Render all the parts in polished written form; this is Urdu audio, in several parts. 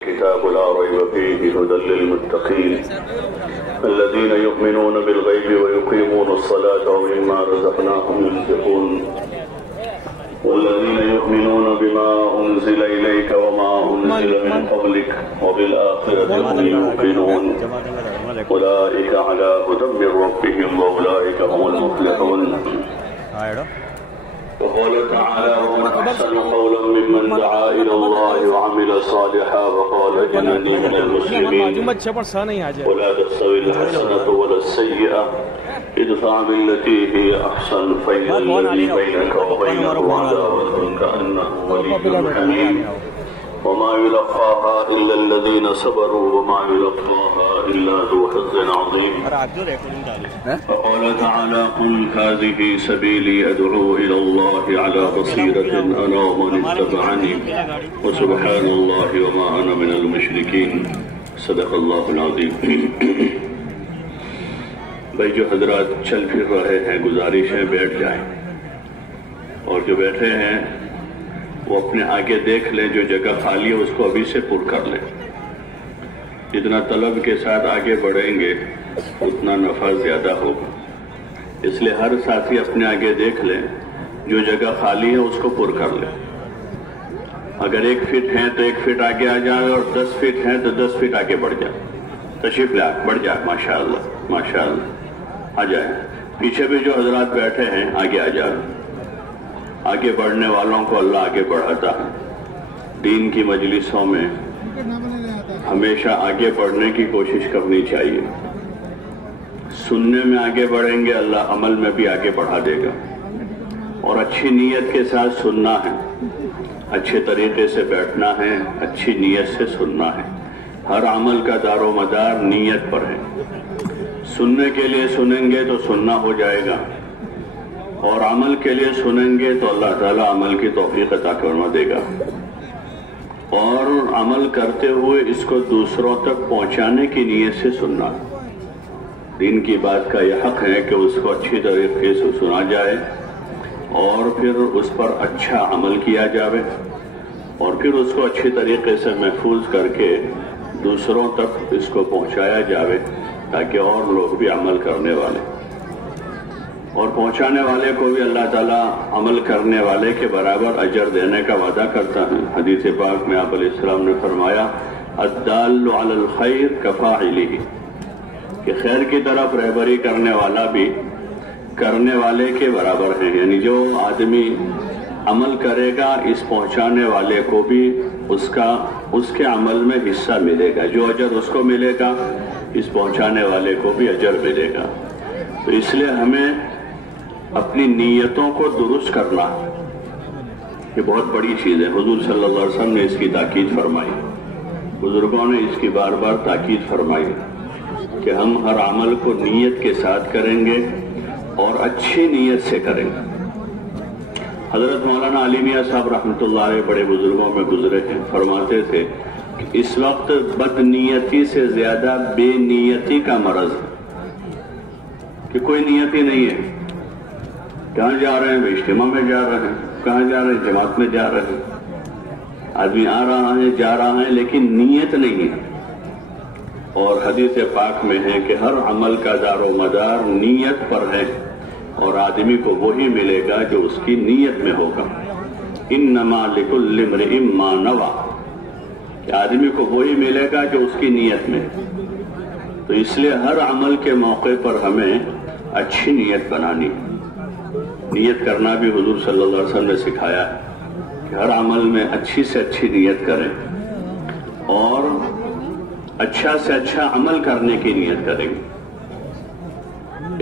كتاب لا ريب فيه هدى للمتقين الذين يؤمنون بالغيب ويقيمون الصلاة ومما رزقناهم ينفقون والذين يؤمنون بما أنزل إليك وما أنزل من قبلك وبالآخرة هم يوقنون أولئك على هدى من ربهم وأولئك هم المفلحون. وقال تعالى ومن أحسن قولا ممن دعا إلى الله وعمل صالحا وقال إنني من المسلمين ولا تستوي الحسنة ولا السيئة ادفع بالتي هي أحسن فإذا الذي بينك وبينه عداوة كأنه ولي حميم وما يلقاها إلا الذين صبروا وما يلقاها إلا ذو حظ عظيم. وقال تعالى قل هذه سبيلي أدعو إلى الله على بصيرة أنا ومن اتبعني وسبحان الله وما أنا من المشركين. صدق الله العظيم. بھائی جو حضرات چل پھر رہے ہیں گزارش ہے بیٹھ جائیں اور جو بیٹھے ہیں وہ اپنے آگے دیکھ لیں جو جگہ خالی ہے اس کو ابھی سے پر کر لیں. جتنا طلب کے ساتھ آگے بڑھیں گے اتنا نفع زیادہ ہوگا. اس لیے ہر ساتھی اپنے آگے دیکھ لیں جو جگہ خالی ہے اس کو پر کر لیں. اگر 1 فٹ ہیں تو 1 فٹ آگے آ جائیں اور 10 فٹ ہیں تو 10 فٹ آگے بڑھ جائیں. تشریف لے بڑھ جائے. ماشاءاللہ ماشاءاللہ آ جائیں. پیچھے بھی جو حضرات بیٹھے ہیں آگے آ جائیں. آگے بڑھنے والوں کو اللہ آگے بڑھاتا ہے. دین کی مجلسوں میں ہمیشہ آگے بڑھنے کی کوشش کرنی چاہیے. سننے میں آگے بڑھیں گے اللہ عمل میں بھی آگے بڑھا دے گا. اور اچھی نیت کے ساتھ سننا ہے, اچھے طریقے سے بیٹھنا ہے, اچھی نیت سے سننا ہے. ہر عمل کا دار و مدار نیت پر ہے. سننے کے لیے سنیں گے تو سننا ہو جائے گا اور عمل کے لیے سنیں گے تو اللہ تعالیٰ عمل کی توفیق عطا فرما دے گا. اور عمل کرتے ہوئے اس کو دوسروں تک پہنچانے کی نیت سے سننا. دین کی بات کا یہ حق ہے کہ اس کو اچھی طریقے سے سنا جائے اور پھر اس پر اچھا عمل کیا جائے اور پھر اس کو اچھی طریقے سے محفوظ کر کے دوسروں تک اس کو پہنچایا جائے تاکہ اور لوگ بھی عمل کرنے والے اور پہنچانے والے کو بھی اللہ تعالیٰ عمل کرنے والے کے برابر اجر دینے کا وعدہ کرتا ہے. حدیث پاک میں آپ علیہ السلام نے فرمایا الدال علی الخیر کفاعلہ, کہ خیر کی طرف رہبری کرنے والا بھی کرنے والے کے برابر ہے. یعنی جو آدمی عمل کرے گا اس پہنچانے والے کو بھی اس کے عمل میں حصہ ملے گا. جو اجر اس کو ملے گا اس پہنچانے والے کو بھی اجر ملے گا. تو اس لیے ہمیں اپنی نیتوں کو درست کرنا یہ بہت بڑی چیز ہے. حضور صلی اللہ علیہ وسلم نے اس کی تاکید فرمائی, بزرگوں نے اس کی بار بار تاکید فرمائی کہ ہم ہر عمل کو نیت کے ساتھ کریں گے اور اچھی نیت سے کریں گے. حضرت مولانا علی میاں صاحب رحمۃ اللہ علیہ بڑے بزرگوں میں گزرے ہیں, فرماتے تھے کہ اس وقت بد نیتی سے زیادہ بے نیتی کا مرض ہے کہ کوئی نیت ہی نہیں ہے. کہاں جا رہے ہیں؟ اجتماع میں جا رہے ہیں. کہاں جا رہے ہیں؟ جماعت میں جا رہے ہیں. آدمی آ رہا ہے جا رہا ہے لیکن نیت نہیں ہے. اور حدیث پاک میں ہے کہ ہر عمل کا دار و مدار نیت پر ہے اور آدمی کو وہی ملے گا جو اس کی نیت میں ہوگا. انما لکل امرئ ما نوى, کہ آدمی کو وہی ملے گا جو اس کی نیت میں. تو اس لیے ہر عمل کے موقع پر ہمیں اچھی نیت بنانی. نیت کرنا بھی حضور صلی اللہ علیہ وسلم نے سکھایا ہے کہ ہر عمل میں اچھی سے اچھی نیت کریں اور اچھا سے اچھا عمل کرنے کی نیت کریں گے.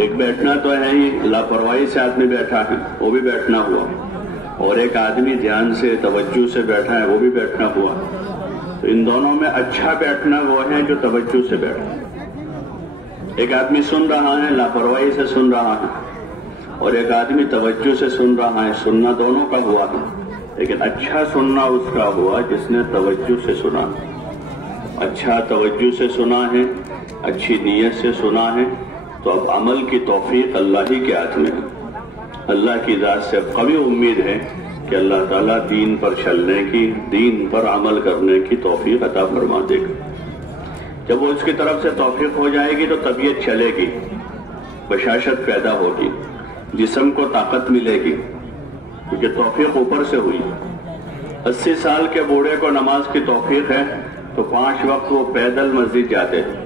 ایک بیٹھنا تو ہے ہی, لاپرواہی سے آدمی بیٹھا ہے وہ بھی بیٹھنا ہوا, اور ایک آدمی دھیان سے توجہ سے بیٹھا ہے وہ بھی بیٹھنا ہوا. تو ان دونوں میں اچھا بیٹھنا وہ ہے جو توجہ سے بیٹھا. ایک آدمی سن رہا ہے لاپرواہی سے سن رہا ہے اور ایک آدمی توجہ سے سن رہا ہے. سننا دونوں کا ہوا ہے لیکن اچھا سننا اس کا ہوا جس نے توجہ سے سنا. اچھا توجہ سے سنا ہے, اچھی نیت سے سنا ہے. تو اب عمل کی توفیق اللہ ہی کے ہاتھ میں ہے. اللہ کی ذات سے قوی امید ہے کہ کہ اللہ تعالیٰ دین پر چلنے کی، دین پر عمل کرنے کی توفیق عطا فرما دے گا۔ جب وہ اس کی طرف سے توفیق ہو جائے گی تو طبیعت چلے گی، بشاشت پیدا ہوگی، جسم کو طاقت ملے گی، کیونکہ توفیق اوپر سے ہوئی۔ 80 سال کے بوڑھے کو نماز کی توفیق ہے تو 5 وقت وہ پیدل مسجد جاتے ہیں،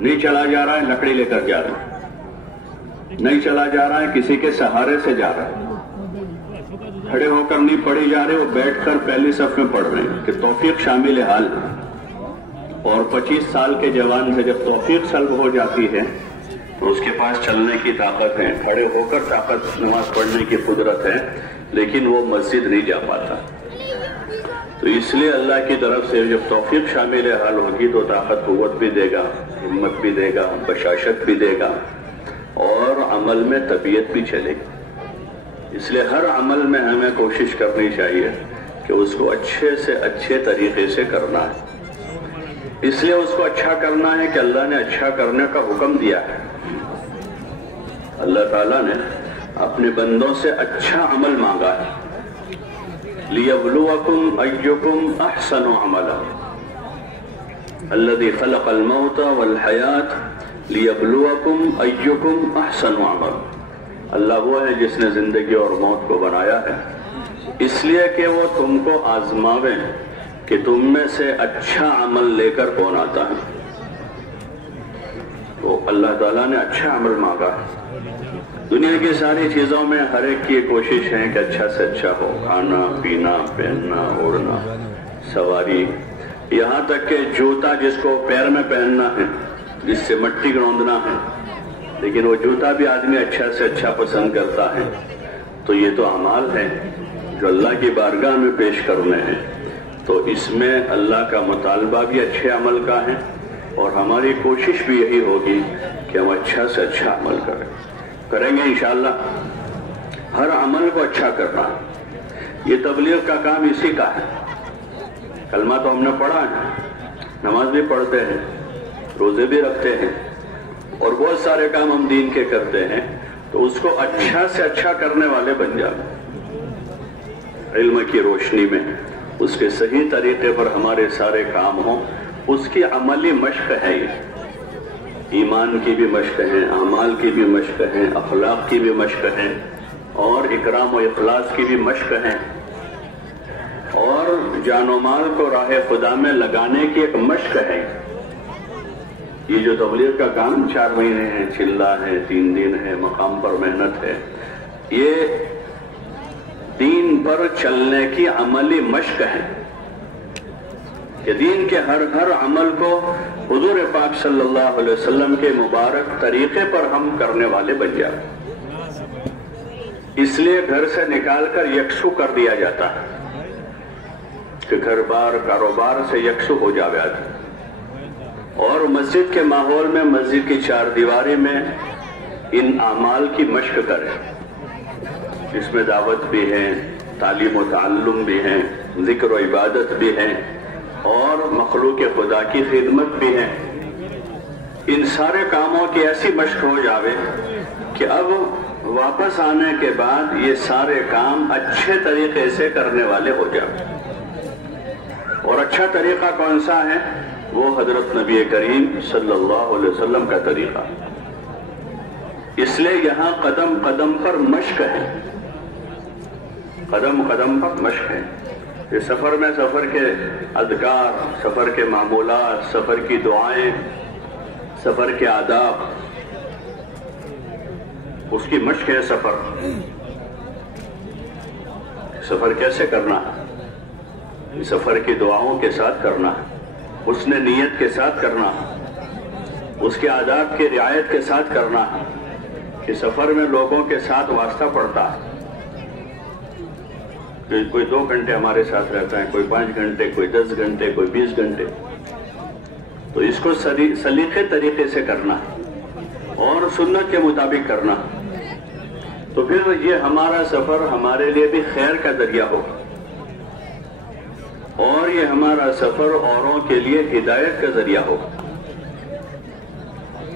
نہیں چلا جا رہا ہے لکڑی لے کر جا رہا ہے، نہیں چلا جا رہا ہے کسی کے سہارے سے جا رہا ہے، کھڑے ہو کر نہیں پڑھی جا رہے، وہ بیٹھ کر پہلی صف میں پڑھ رہے ہیں کہ توفیق شامل حال ہے۔ اور 25 سال کے جوان سے جب توفیق سلب ہو جاتی ہے تو اس کے پاس چلنے کی طاقت ہے، کھڑے ہو کر طاقت نماز پڑھنے کی قدرت ہے، لیکن وہ مسجد نہیں جا پاتا۔ تو اس لیے اللہ کی طرف سے جب توفیق شامل حال ہوگی تو طاقت قوت بھی دے گا، ہمت بھی دے گا، بشاشت بھی دے گا، اور عمل میں طبیعت بھی چلے گی۔ اس لیے ہر عمل میں ہمیں کوشش کرنی چاہیے کہ اس کو اچھے سے اچھے طریقے سے کرنا ہے۔ اس لیے اس کو اچھا کرنا ہے کہ اللہ نے اچھا کرنے کا حکم دیا ہے۔ اللہ تعالیٰ نے اپنے بندوں سے اچھا عمل مانگا ہے، لِيَبْلُوَكُمْ أَيُّكُمْ أَحْسَنُ عَمَلًا الَّذِي خَلَقَ الْمَوْتَ وَالْحَيَاةَ لِيَبْلُوَكُمْ أَيُّكُمْ أَحْسَنُ عَمَلًا۔ اللہ وہ ہے جس نے زندگی اور موت کو بنایا ہے اس لیے کہ وہ تم کو آزماویں کہ تم میں سے اچھا عمل لے کر کون آتا ہے۔ تو اللہ تعالیٰ نے اچھا عمل مانگا ہے۔ دنیا کی ساری چیزوں میں ہر ایک کی کوشش ہے کہ اچھا سے اچھا ہو، کھانا پینا، پہننا اوڑھنا، سواری، یہاں تک کہ جوتا جس کو پیر میں پہننا ہے، جس سے مٹی گروندنا ہے، لیکن وہ جوتا بھی آدمی اچھا سے اچھا پسند کرتا ہے۔ تو یہ تو اعمال ہیں جو اللہ کی بارگاہ میں پیش کرنے ہیں، تو اس میں اللہ کا مطالبہ بھی اچھے عمل کا ہے، اور ہماری کوشش بھی یہی ہوگی کہ ہم اچھا سے اچھا عمل کریں گے انشاءاللہ۔ ہر عمل کو اچھا کرنا، یہ تبلیغ کا کام اسی کا ہے۔ کلمہ تو ہم نے پڑھا ہے، نماز بھی پڑھتے ہیں، روزے بھی رکھتے ہیں، اور بہت سارے کام ہم دین کے کرتے ہیں، تو اس کو اچھا سے اچھا کرنے والے بن جائیں۔ علم کی روشنی میں اس کے صحیح طریقے پر ہمارے سارے کام ہوں، اس کی عملی مشق ہے۔ یہ ایمان کی بھی مشق ہے، اعمال کی بھی مشق ہے، اخلاق کی بھی مشق ہے، اور اکرام و اخلاص کی بھی مشق ہے، اور جان و مال کو راہ خدا میں لگانے کی ایک مشق ہے۔ یہ جو تبلیغ کا کام 4 مہینے ہے، چلہ ہے، 3 دن ہے، مقام پر محنت ہے، یہ دین پر چلنے کی عملی مشق ہے کہ دین کے ہر عمل کو حضور پاک صلی اللہ علیہ وسلم کے مبارک طریقے پر ہم کرنے والے بن جائیں۔ اس لیے گھر سے نکال کر یکسو کر دیا جاتا ہے کہ گھر بار کاروبار سے یکسو ہو جاوے آدمی، اور مسجد کے ماحول میں، مسجد کی 4 دیواری میں ان اعمال کی مشق کرے، جس میں دعوت بھی ہے، تعلیم و تعلم بھی ہے، ذکر و عبادت بھی ہے، اور مخلوق خدا کی خدمت بھی ہے۔ ان سارے کاموں کی ایسی مشق ہو جاوے کہ اب واپس آنے کے بعد یہ سارے کام اچھے طریقے سے کرنے والے ہو جاوے۔ اور اچھا طریقہ کون سا ہے؟ وہ حضرت نبی کریم صلی اللہ علیہ وسلم کا طریقہ۔ اس لیے یہاں قدم قدم پر مشق ہے، قدم قدم پر مشق ہے۔ یہ سفر میں سفر کے اذکار، سفر کے معمولات، سفر کی دعائیں، سفر کے آداب، اس کی مشق ہے سفر۔ سفر کیسے کرنا ہے؟ سفر کی دعاؤں کے ساتھ کرنا ہے، حسن نیت کے ساتھ کرنا ہے، اس کے آداب کی رعایت کے ساتھ کرنا ہے کہ سفر میں لوگوں کے ساتھ واسطہ پڑتا ہے۔ کوئی 2 گھنٹے ہمارے ساتھ رہتا ہے، کوئی 5 گھنٹے، کوئی 10 گھنٹے، کوئی 20 گھنٹے، تو اس کو سلیقے طریقے سے کرنا اور سنت کے مطابق کرنا، تو پھر یہ ہمارا سفر ہمارے لیے بھی خیر کا ذریعہ ہوگا، اور یہ ہمارا سفر اوروں کے لیے ہدایت کا ذریعہ ہوگا۔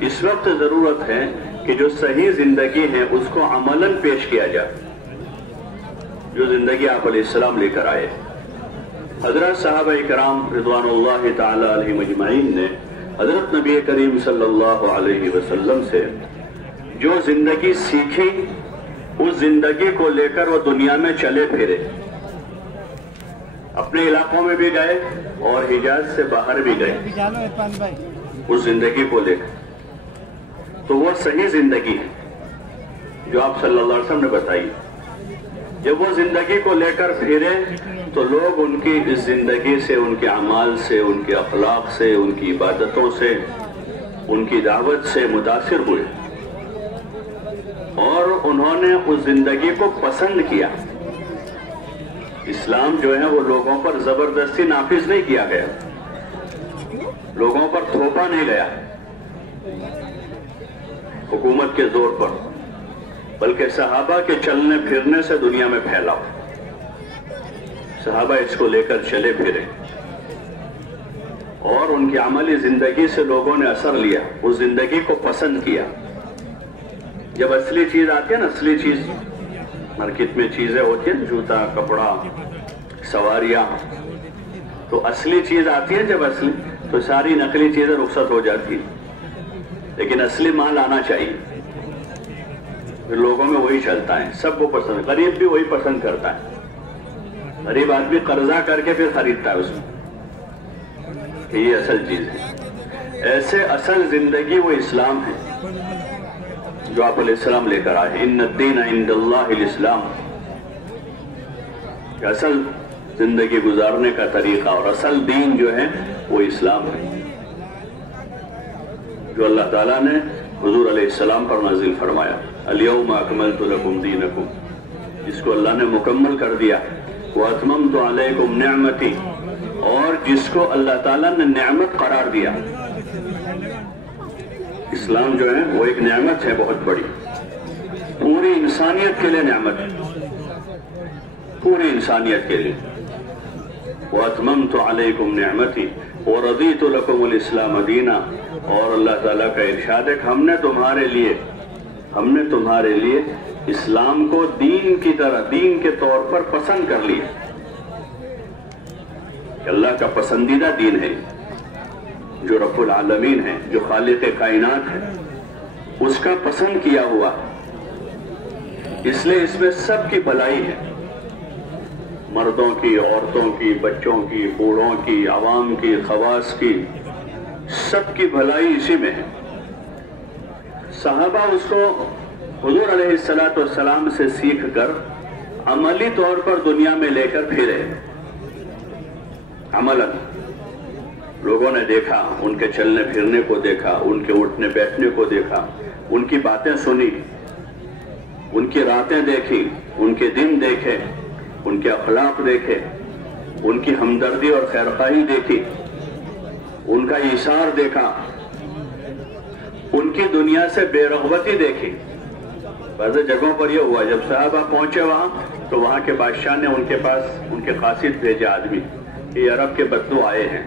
اس وقت ضرورت ہے کہ جو صحیح زندگی ہے اس کو عملاً پیش کیا جائے، جو زندگی آپ علیہ السلام لے کر آئے. حضرت صحابہ کرام رضوان اللہ تعالی علیہم اجمعین نے حضرت نبی کریم صلی اللہ علیہ وسلم سے جو زندگی سیکھی اس زندگی کو لے کر وہ دنیا میں چلے پھرے. اپنے علاقوں میں بھی گئے اور حجاز سے باہر بھی گئے اس زندگی کو لے کر. تو وہ صحیح زندگی ہے جو آپ صلی اللہ علیہ وسلم نے بتائی. جب وہ زندگی کو لے کر پھرے تو لوگ ان کی اس زندگی سے، ان کے اعمال سے، ان کے اخلاق سے، ان کی عبادتوں سے، ان کی دعوت سے متاثر ہوئے اور انہوں نے اس زندگی کو پسند کیا. اسلام جو ہے وہ لوگوں پر زبردستی نافذ نہیں کیا گیا، لوگوں پر تھوپا نہیں گیا حکومت کے زور پر، بلکہ صحابہ کے چلنے پھرنے سے دنیا میں پھیلا. صحابہ اس کو لے کر چلے پھرے اور ان کی عملی زندگی سے لوگوں نے اثر لیا، اس زندگی کو پسند کیا. جب اصلی چیز آتی ہے نا، اصلی چیز مارکیٹ میں چیزیں ہوتی ہیں، جوتا، کپڑا، سواریاں، تو اصلی چیز آتی ہے جب اصلی، تو ساری نقلی چیزیں رخصت ہو جاتی. لیکن اصلی مال آنا چاہیے. لوگوں میں وہی چلتا ہے، سب کو پسند، غریب بھی وہی پسند کرتا ہے. غریب آدمی قرضہ کر کے پھر خریدتا ہے اس میں کہ یہ اصل چیز ہے. ایسے اصل زندگی وہ اسلام ہے جو آپ علیہ السلام لے کر آئے. ان الدین عند اللہ الاسلام. کہ اصل زندگی گزارنے کا طریقہ اور اصل دین جو ہے وہ اسلام ہے جو اللہ تعالیٰ نے حضور علیہ السلام پر نازل فرمایا. الیوم اکملت لکم دینکم، جس کو اللہ نے مکمل کر دیا. واتممت علیکم نعمتی، اور جس کو اللہ تعالیٰ نے نعمت قرار دیا. اسلام جو ہے وہ ایک نعمت ہے بہت بڑی، پوری انسانیت کے لیے نعمت ہے، پوری انسانیت کے لیے. واتممت علیکم نعمتی ورضیت لکم الاسلام دینا. اور اللہ تعالیٰ کا ارشاد ہے کہ ہم نے تمہارے لیے اسلام کو دین کی طرح، دین کے طور پر پسند کر لیا. کہ اللہ کا پسندیدہ دین ہے جو رب العالمین ہے، جو خالق کائنات ہے، اس کا پسند کیا ہوا. اس لیے اس میں سب کی بھلائی ہے، مردوں کی، عورتوں کی، بچوں کی، بوڑھوں کی، عوام کی، خواص کی، سب کی بھلائی اسی میں ہے. صحابہ اس کو حضور علیہ السلام سے سیکھ کر عملی طور پر دنیا میں لے کر پھرے. عملاً لوگوں نے دیکھا، ان کے چلنے پھرنے کو دیکھا، ان کے اٹھنے بیٹھنے کو دیکھا، ان کی باتیں سنی، ان کی راتیں دیکھی، ان کے دن دیکھے، ان کے اخلاق دیکھے، ان کی ہمدردی اور خیرخواہی دیکھی، ان کا ایثار دیکھا، ان کی دنیا سے بے رغبتی دیکھی. بعض جگہوں پر یہ ہوا جب صحابہ پہنچے وہاں تو وہاں کے بادشاہ نے ان کے پاس ان کے قاصد بھیجے آدمی کہ یہ عرب کے بدو آئے ہیں،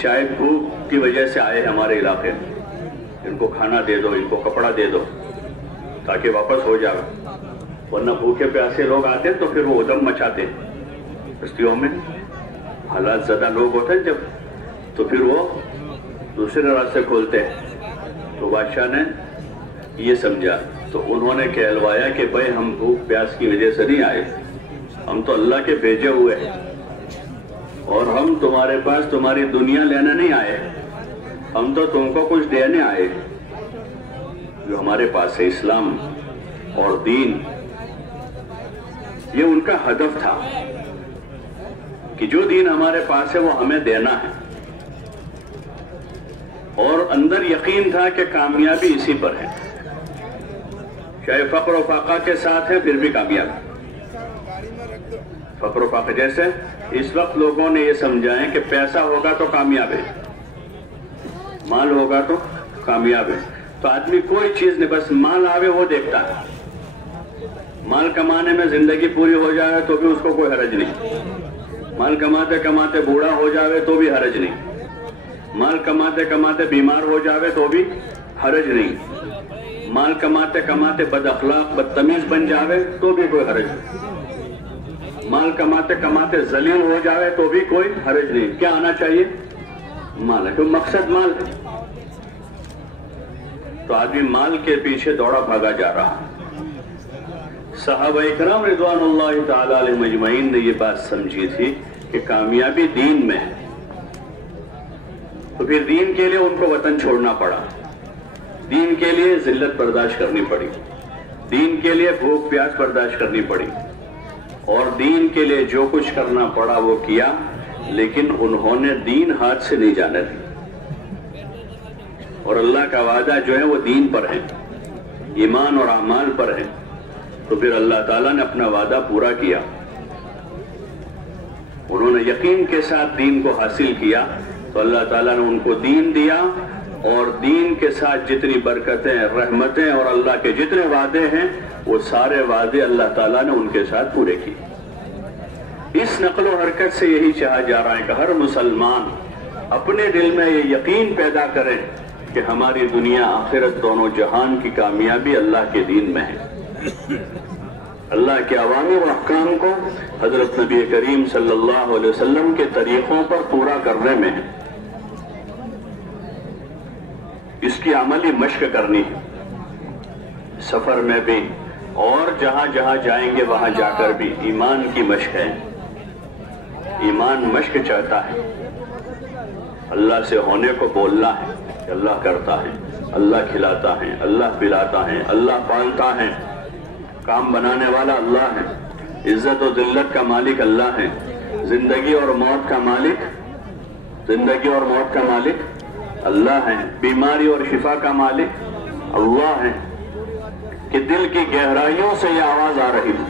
شاید بھوک کی وجہ سے آئے ہیں ہمارے علاقے میں، ان کو کھانا دے دو، ان کو کپڑا دے دو تاکہ واپس ہو جائے. ورنہ بھوکے پیاسے لوگ آتے ہیں تو پھر وہ ادم مچاتے بستیوں میں. حالات زدہ لوگ ہوتے ہیں جب، تو پھر وہ دوسرے راستے کھولتے. تو بادشاہ نے یہ سمجھا تو انہوں نے کہلوایا کہ بھائی ہم بھوک پیاس کی وجہ سے نہیں آئے، ہم تو اللہ کے بھیجے ہوئے ہیں اور ہم تمہارے پاس تمہاری دنیا لینے نہیں آئے، ہم تو تم کو کچھ دینے آئے. جو ہمارے پاس ہے اسلام اور دین، یہ ان کا ہدف تھا کہ جو دین ہمارے پاس ہے وہ ہمیں دینا ہے. اور اندر یقین تھا کہ کامیابی اسی پر ہے، چاہے فقر و فاقہ کے ساتھ ہے پھر بھی کامیاب. فقر و فاقہ جیسے اس وقت لوگوں نے یہ سمجھا ہے کہ پیسہ ہوگا تو کامیاب ہے، مال ہوگا تو کامیاب ہے. تو آدمی کوئی چیز نہیں، بس مال آوے وہ دیکھتا ہے. مال کمانے میں زندگی پوری ہو جائے تو بھی اس کو کوئی حرج نہیں، مال کماتے کماتے بوڑھا ہو جاوے تو بھی حرج نہیں، مال کماتے کماتے بیمار ہو جاوے تو بھی حرج نہیں، مال کماتے کماتے بد اخلاق بدتمیز بن جاوے تو بھی کوئی حرج نہیں. مال کماتے کماتے ذلیل ہو جائے تو بھی کوئی حرج نہیں. کیا آنا چاہیے؟ مال ہے. کیوں؟ مقصد مال ہے. تو آدمی مال کے پیچھے دوڑا بھاگا جا رہا. صحابہ کرام رضوان اللہ تعالی علیہم اجمعین نے یہ بات سمجھی تھی کہ کامیابی دین میں ہے. تو پھر دین کے لیے ان کو وطن چھوڑنا پڑا, دین کے لیے ذلت برداشت کرنی پڑی, دین کے لیے بھوک پیاس برداشت کرنی پڑی, اور دین کے لیے جو کچھ کرنا پڑا وہ کیا, لیکن انہوں نے دین ہاتھ سے نہیں جانے دی. اور اللہ کا وعدہ جو ہے وہ دین پر ہے, ایمان اور اعمال پر ہے. تو پھر اللہ تعالیٰ نے اپنا وعدہ پورا کیا. انہوں نے یقین کے ساتھ دین کو حاصل کیا تو اللہ تعالیٰ نے ان کو دین دیا, اور دین کے ساتھ جتنی برکتیں, رحمتیں اور اللہ کے جتنے وعدے ہیں وہ سارے وعدے اللہ تعالیٰ نے ان کے ساتھ پورے کیے. اس نقل و حرکت سے یہی چاہا جا رہا ہے کہ ہر مسلمان اپنے دل میں یہ یقین پیدا کرے کہ ہماری دنیا آخرت دونوں جہان کی کامیابی اللہ کے دین میں ہے. اللہ کے اوامر و احکام کو حضرت نبی کریم صلی اللہ علیہ وسلم کے طریقوں پر پورا کرنے میں ہے. اس کی عملی مشق کرنی ہے, سفر میں بھی اور جہاں جہاں جائیں گے وہاں جا کر بھی. ایمان کی مشق ہے, ایمان مشق چاہتا ہے. اللہ سے ہونے کو بولنا ہے کہ اللہ کرتا ہے, اللہ کھلاتا ہے, اللہ پلاتا ہے, اللہ پالتا ہے, کام بنانے والا اللہ ہے, عزت و ذلت کا مالک اللہ ہے, زندگی اور موت کا مالک, زندگی اور موت کا مالک اللہ ہے, بیماری اور شفا کا مالک اللہ ہے. کہ دل کی گہرائیوں سے یہ آواز آ رہی ہے.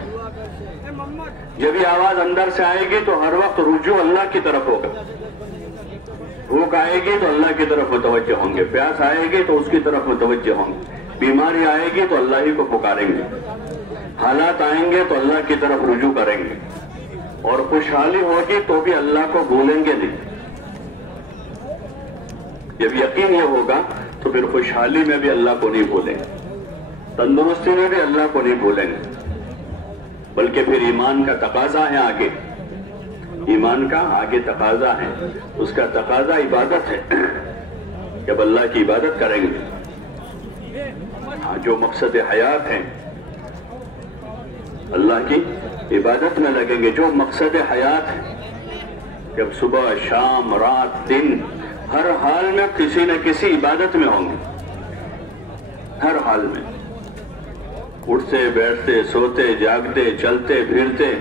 جب یہ آواز اندر سے آئے گی تو ہر وقت رجوع اللہ کی طرف ہوگا. بھوک آئے گی تو اللہ کی طرف متوجہ ہوں گے, پیاس آئے گی تو اس کی طرف متوجہ ہوں گے, بیماری آئے گی تو اللہ ہی کو پکاریں گے, حالات آئیں گے تو اللہ کی طرف رجوع کریں گے, اور خوشحالی ہوگی تو بھی اللہ کو بھولیں گے نہیں. جب یقین یہ ہوگا تو پھر خوشحالی میں بھی اللہ کو نہیں بھولیں گے, تندرستی میں بھی اللہ کو نہیں بھولیں گے, بلکہ پھر ایمان کا تقاضا ہے آگے, ایمان کا آگے تقاضا ہے. اس کا تقاضا عبادت ہے. جب اللہ کی عبادت کریں گے, جو مقصد حیات ہے اللہ کی عبادت میں لگیں گے, جو مقصد حیات ہے, جب صبح شام رات دن ہر حال میں کسی نہ کسی عبادت میں ہوں گے. ہر حال میں اٹھتے بیٹھتے سوتے جاگتے چلتے پھرتے,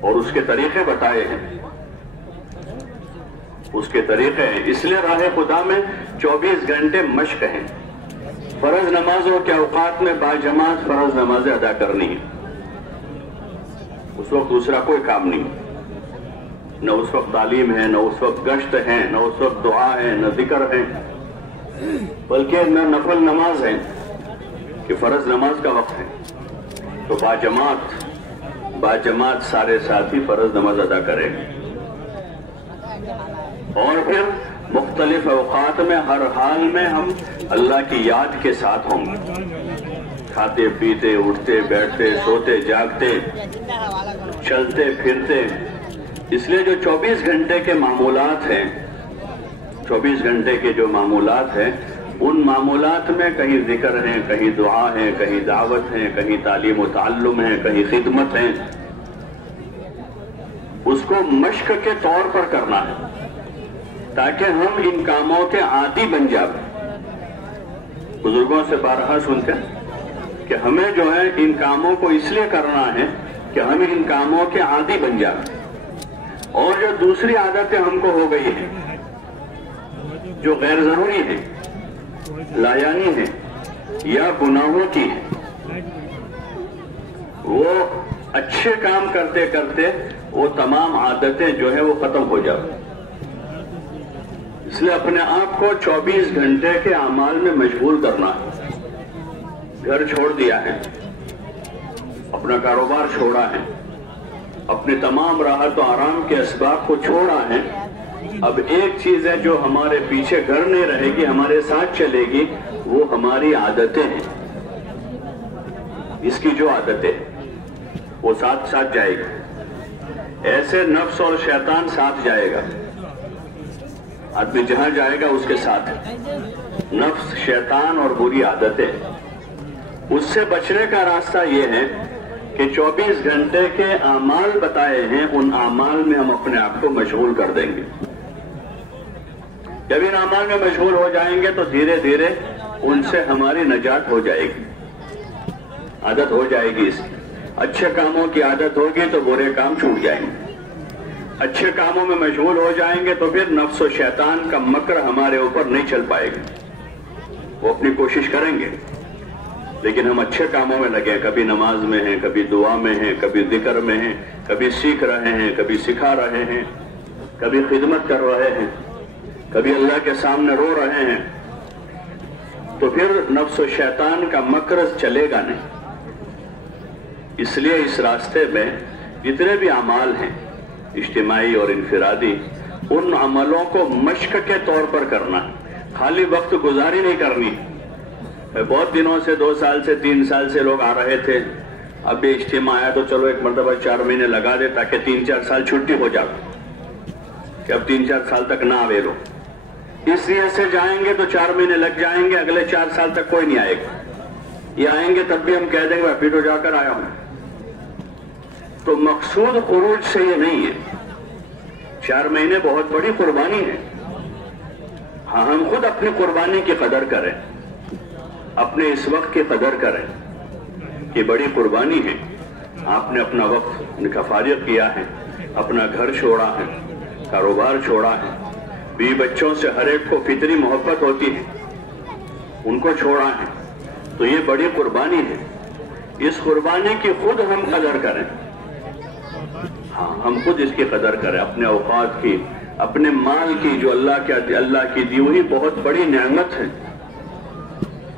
اور اس کے طریقے بتائے ہیں, اس کے طریقے ہیں. اس لیے راہ خدا میں 24 گھنٹے مشق ہیں. فرض نمازوں کے اوقات میں باجماعت فرض نمازیں ادا کرنی ہے. اس وقت دوسرا کوئی کام نہیں, نہ اس وقت تعلیم ہے, نہ اس وقت گشت ہے, نہ اس وقت دعا ہے, نہ ذکر ہے, بلکہ نہ نفل نماز ہے کہ فرض نماز کا وقت ہے. تو باجماعت سارے ساتھی فرض نماز ادا کریں, اور پھر مختلف اوقات میں ہر حال میں ہم اللہ کی یاد کے ساتھ ہوں گے, کھاتے پیتے اٹھتے بیٹھتے سوتے جاگتے چلتے پھرتے. اس لیے جو 24 گھنٹے کے معمولات ہیں, 24 گھنٹے کے جو معمولات ہیں, ان معمولات میں کہیں ذکر ہیں, کہیں دعا ہے, کہیں دعوت ہے, کہیں تعلیم و تعلم ہے, کہیں خدمت ہے. اس کو مشق کے طور پر کرنا ہے تاکہ ہم ان کاموں کے عادی بن جائیں. بزرگوں سے بارہا سنتے کہ ہمیں جو ہے ان کاموں کو اس لیے کرنا ہے کہ ہم ان کاموں کے عادی بن جائیں, اور جو دوسری عادتیں ہم کو ہو گئی ہیں جو غیر ضروری ہیں, لایانی ہیں یا گناہوں کی ہیں, وہ اچھے کام کرتے کرتے وہ تمام عادتیں جو ہے وہ ختم ہو جائیں. اس لیے اپنے آپ کو 24 گھنٹے کے اعمال میں مشغول کرنا ہے. گھر چھوڑ دیا ہے, اپنا کاروبار چھوڑا ہے, اپنے تمام راحت و آرام کے اسباب کو چھوڑا ہے. اب ایک چیز ہے جو ہمارے پیچھے گھر نہیں رہے گی, ہمارے ساتھ چلے گی, وہ ہماری عادتیں ہیں. اس کی جو عادتیں وہ ساتھ ساتھ جائے گی. ایسے نفس اور شیطان ساتھ جائے گا. آدمی جہاں جائے گا اس کے ساتھ نفس، شیطان اور بری عادتیں. اس سے بچنے کا راستہ یہ ہے کہ 24 گھنٹے کے اعمال بتائے ہیں، ان اعمال میں ہم اپنے آپ کو مشغول کر دیں گے. جب ان اعمال میں مشغول ہو جائیں گے تو دھیرے دھیرے ان سے ہماری نجات ہو جائے گی. عادت ہو جائے گی اس کی. اچھے کاموں کی عادت ہوگی تو برے کام چھوٹ جائیں گے. اچھے کاموں میں مشغول ہو جائیں گے تو پھر نفس و شیطان کا مکر ہمارے اوپر نہیں چل پائے گا. وہ اپنی کوشش کریں گے لیکن ہم اچھے کاموں میں لگے. کبھی نماز میں ہیں، کبھی دعا میں ہیں، کبھی ذکر میں ہیں، کبھی سیکھ رہے ہیں، کبھی سکھا رہے ہیں، کبھی خدمت کر رہے ہیں، کبھی اللہ کے سامنے رو رہے ہیں، تو پھر نفس و شیطان کا مکر چلے گا نہیں. اس لیے اس راستے میں جتنے بھی اعمال ہیں اجتماعی اور انفرادی، ان عملوں کو مشق کے طور پر کرنا ہے. خالی وقت گزاری نہیں کرنی. بہت دنوں سے 2 سال سے 3 سال سے لوگ آ رہے تھے، اب بھی اجتماع آیا تو چلو ایک مرتبہ 4 مہینے لگا دے تاکہ 3-4 سال چھٹی ہو جائے کہ اب 3-4 سال تک نہ آوے لو. اس لیے سے جائیں گے تو 4 مہینے لگ جائیں گے، اگلے 4 سال تک کوئی نہیں آئے گا. یہ آئیں گے تب بھی ہم کہہ دیں گے ابھی تو جا کر آیا ہوں. تو مقصود خروج سے یہ نہیں ہے. 4 مہینے بہت بڑی قربانی ہے. ہاں ہم خود اپنی قربانی کی قدر کریں، اپنے اس وقت کی قدر کریں کہ بڑی قربانی ہے. آپ نے اپنا وقت کا فارغ کیا ہے، اپنا گھر چھوڑا ہے، کاروبار چھوڑا ہے، بیوی بچوں سے ہر ایک کو فطری محبت ہوتی ہے، ان کو چھوڑا ہے. تو یہ بڑی قربانی ہے. اس قربانی کی خود ہم قدر کریں. ہاں ہم خود اس کی قدر کریں، اپنے اوقات کی، اپنے مال کی، جو اللہ کی دی ہوئی بہت بڑی نعمت ہے.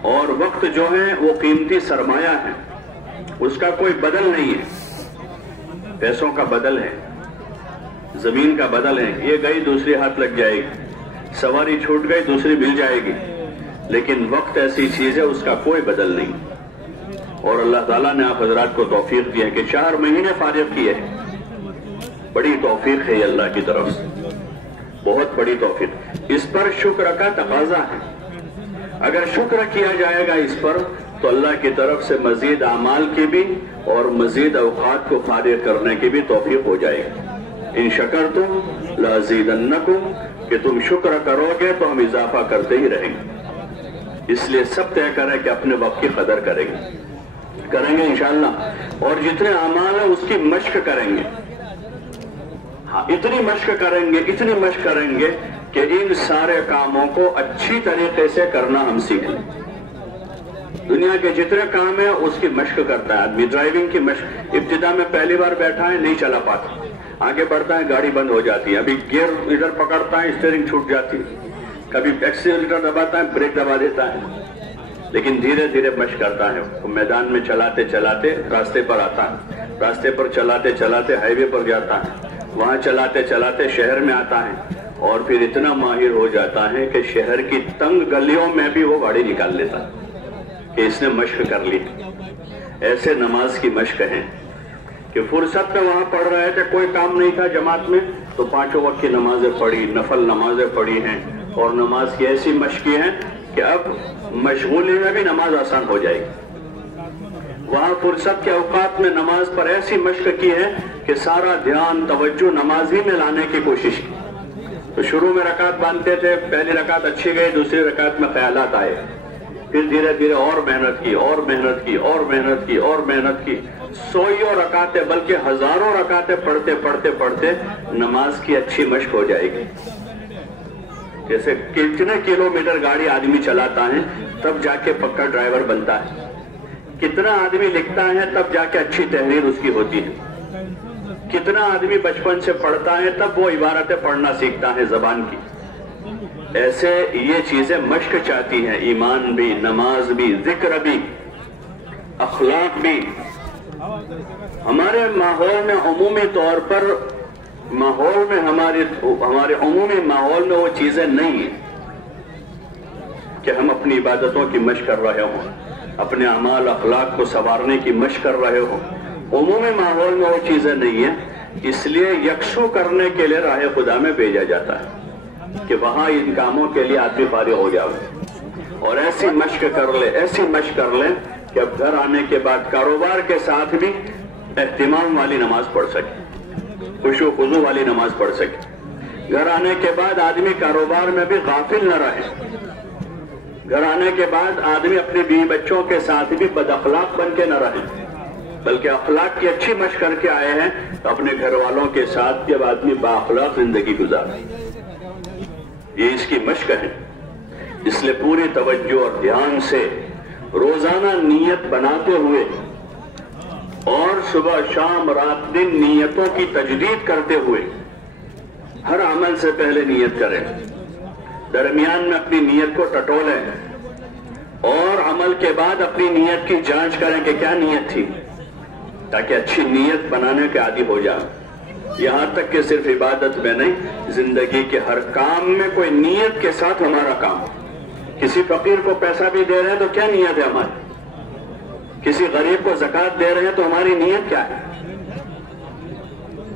اور وقت جو ہے وہ قیمتی سرمایہ ہے، اس کا کوئی بدل نہیں ہے. پیسوں کا بدل ہے، زمین کا بدل ہے. یہ گئی دوسری ہاتھ لگ جائے گی، سواری چھوٹ گئی دوسری مل جائے گی، لیکن وقت ایسی چیز ہے اس کا کوئی بدل نہیں. اور اللہ تعالیٰ نے آپ حضرات کو توفیق دی ہے کہ 4 مہینے فارغ کیے ہیں. بڑی توفیق ہے یہ اللہ کی طرف سے، بہت بڑی توفیق. اس پر شکر کا تقاضا ہے. اگر شکر کیا جائے گا اس پر تو اللہ کی طرف سے مزید اعمال کی بھی اور مزید اوقات کو فارغ کرنے کی بھی توفیق ہو جائے گی. ان شکرتم لازیدنکم، کہ تم شکر کرو گے تو ہم اضافہ کرتے ہی رہیں گے. اس لیے سب طے کریں کہ اپنے وقت کی قدر کریں گے انشاءاللہ. اور جتنے اعمال ہیں اس کی مشق کریں گے. ہاں اتنی مشق کریں گے کہ ان سارے کاموں کو اچھی طریقے سے کرنا ہم سیکھ لیں. دنیا کے جتنے کام ہیں اس کی مشق کرتا ہے آدمی. ڈرائیونگ کی مشق، ابتدا میں پہلی بار بیٹھا ہے نہیں چلا پاتا، آگے بڑھتا ہے گاڑی بند ہو جاتی ہے، ابھی گیئر ادھر پکڑتا ہے اسٹیئرنگ چھوٹ جاتی ہے، کبھی ایکسیلریٹر دباتا ہے بریک دبا دیتا ہے. لیکن دھیرے دھیرے مشق کرتا ہے. میدان میں چلاتے چلاتے راستے پر آتا ہے، راستے پر چلاتے چلاتے ہائی وے پر جاتا ہے، وہاں چلاتے چلاتے شہر میں آتا ہے، اور پھر اتنا ماہر ہو جاتا ہے کہ شہر کی تنگ گلیوں میں بھی وہ گاڑی نکال لیتا ہے کہ اس نے مشق کر لی. ایسے نماز کی مشق ہے کہ فرصت میں وہاں پڑھ رہے تھے، کوئی کام نہیں تھا جماعت میں، تو 5 وقت کی نمازیں پڑھی، نفل نمازیں پڑھی ہیں، اور نماز کی ایسی مشق کی ہے کہ اب مشغولی میں بھی نماز آسان ہو جائے گی. وہاں فرصت کے اوقات میں نماز پر ایسی مشق کی ہے کہ سارا دھیان توجہ نماز ہی میں لانے کی کوشش کی. تو شروع میں رکعت باندھتے تھے، پہلی رکعت اچھی گئی، دوسری رکعت میں خیالات آئے، پھر دھیرے دھیرے اور محنت کی اور محنت کی اور محنت کی اور محنت کی. سوئیوں رکعتیں بلکہ ہزاروں رکعتیں پڑھتے پڑھتے پڑھتے نماز کی اچھی مشق ہو جائے گی. جیسے کتنے کلومیٹر گاڑی آدمی چلاتا ہے تب جا کے پکا ڈرائیور بنتا ہے، کتنا آدمی لکھتا ہے تب جا کے اچھی تحریر اس کی ہوتی ہے، کتنا آدمی بچپن سے پڑھتا ہے تب وہ عبارتیں پڑھنا سیکھتا ہے زبان کی. ایسے یہ چیزیں مشق چاہتی ہیں، ایمان بھی، نماز بھی، ذکر بھی، اخلاق بھی. ہمارے ماحول میں عمومی طور پر ہمارے عمومی ماحول میں وہ چیزیں نہیں ہیں کہ ہم اپنی عبادتوں کی مشق کر رہے ہوں، اپنے اعمال اخلاق کو سنوارنے کی مشق کر رہے ہوں، عمومی ماحول میں وہ چیزیں نہیں ہیں، اس لیے یکسو کرنے کے لیے راہ خدا میں بھیجا جاتا ہے کہ وہاں ان کاموں کے لیے آدمی فارغ ہو جاؤ اور ایسی مشق کر لے کہ اب گھر آنے کے بعد کاروبار کے ساتھ بھی اہتمام والی نماز پڑھ سکے، خشوع و خضوع والی نماز پڑھ سکے۔ گھر آنے کے بعد آدمی کاروبار میں بھی غافل نہ رہے، گھر آنے کے بعد آدمی اپنے بیوی بچوں کے ساتھ بھی بد اخلاق بن کے نہ رہے، بلکہ اخلاق کی اچھی مشق کر کے آئے ہیں تو اپنے گھر والوں کے ساتھ جب آدمی با اخلاق زندگی گزارے، یہ اس کی مشق ہے۔ اس لیے پوری توجہ اور دھیان سے روزانہ نیت بناتے ہوئے اور صبح شام رات دن نیتوں کی تجدید کرتے ہوئے ہر عمل سے پہلے نیت کریں، درمیان میں اپنی نیت کو ٹٹولیں اور عمل کے بعد اپنی نیت کی جانچ کریں کہ کیا نیت تھی، تاکہ اچھی نیت بنانے کے عادی ہو جائیں۔ یہاں تک کہ صرف عبادت میں نہیں، زندگی کے ہر کام میں کوئی نیت کے ساتھ ہمارا کام۔ کسی فقیر کو پیسہ بھی دے رہے ہیں تو کیا نیت ہے ہماری؟ کسی غریب کو زکوٰۃ دے رہے ہیں تو ہماری نیت کیا ہے؟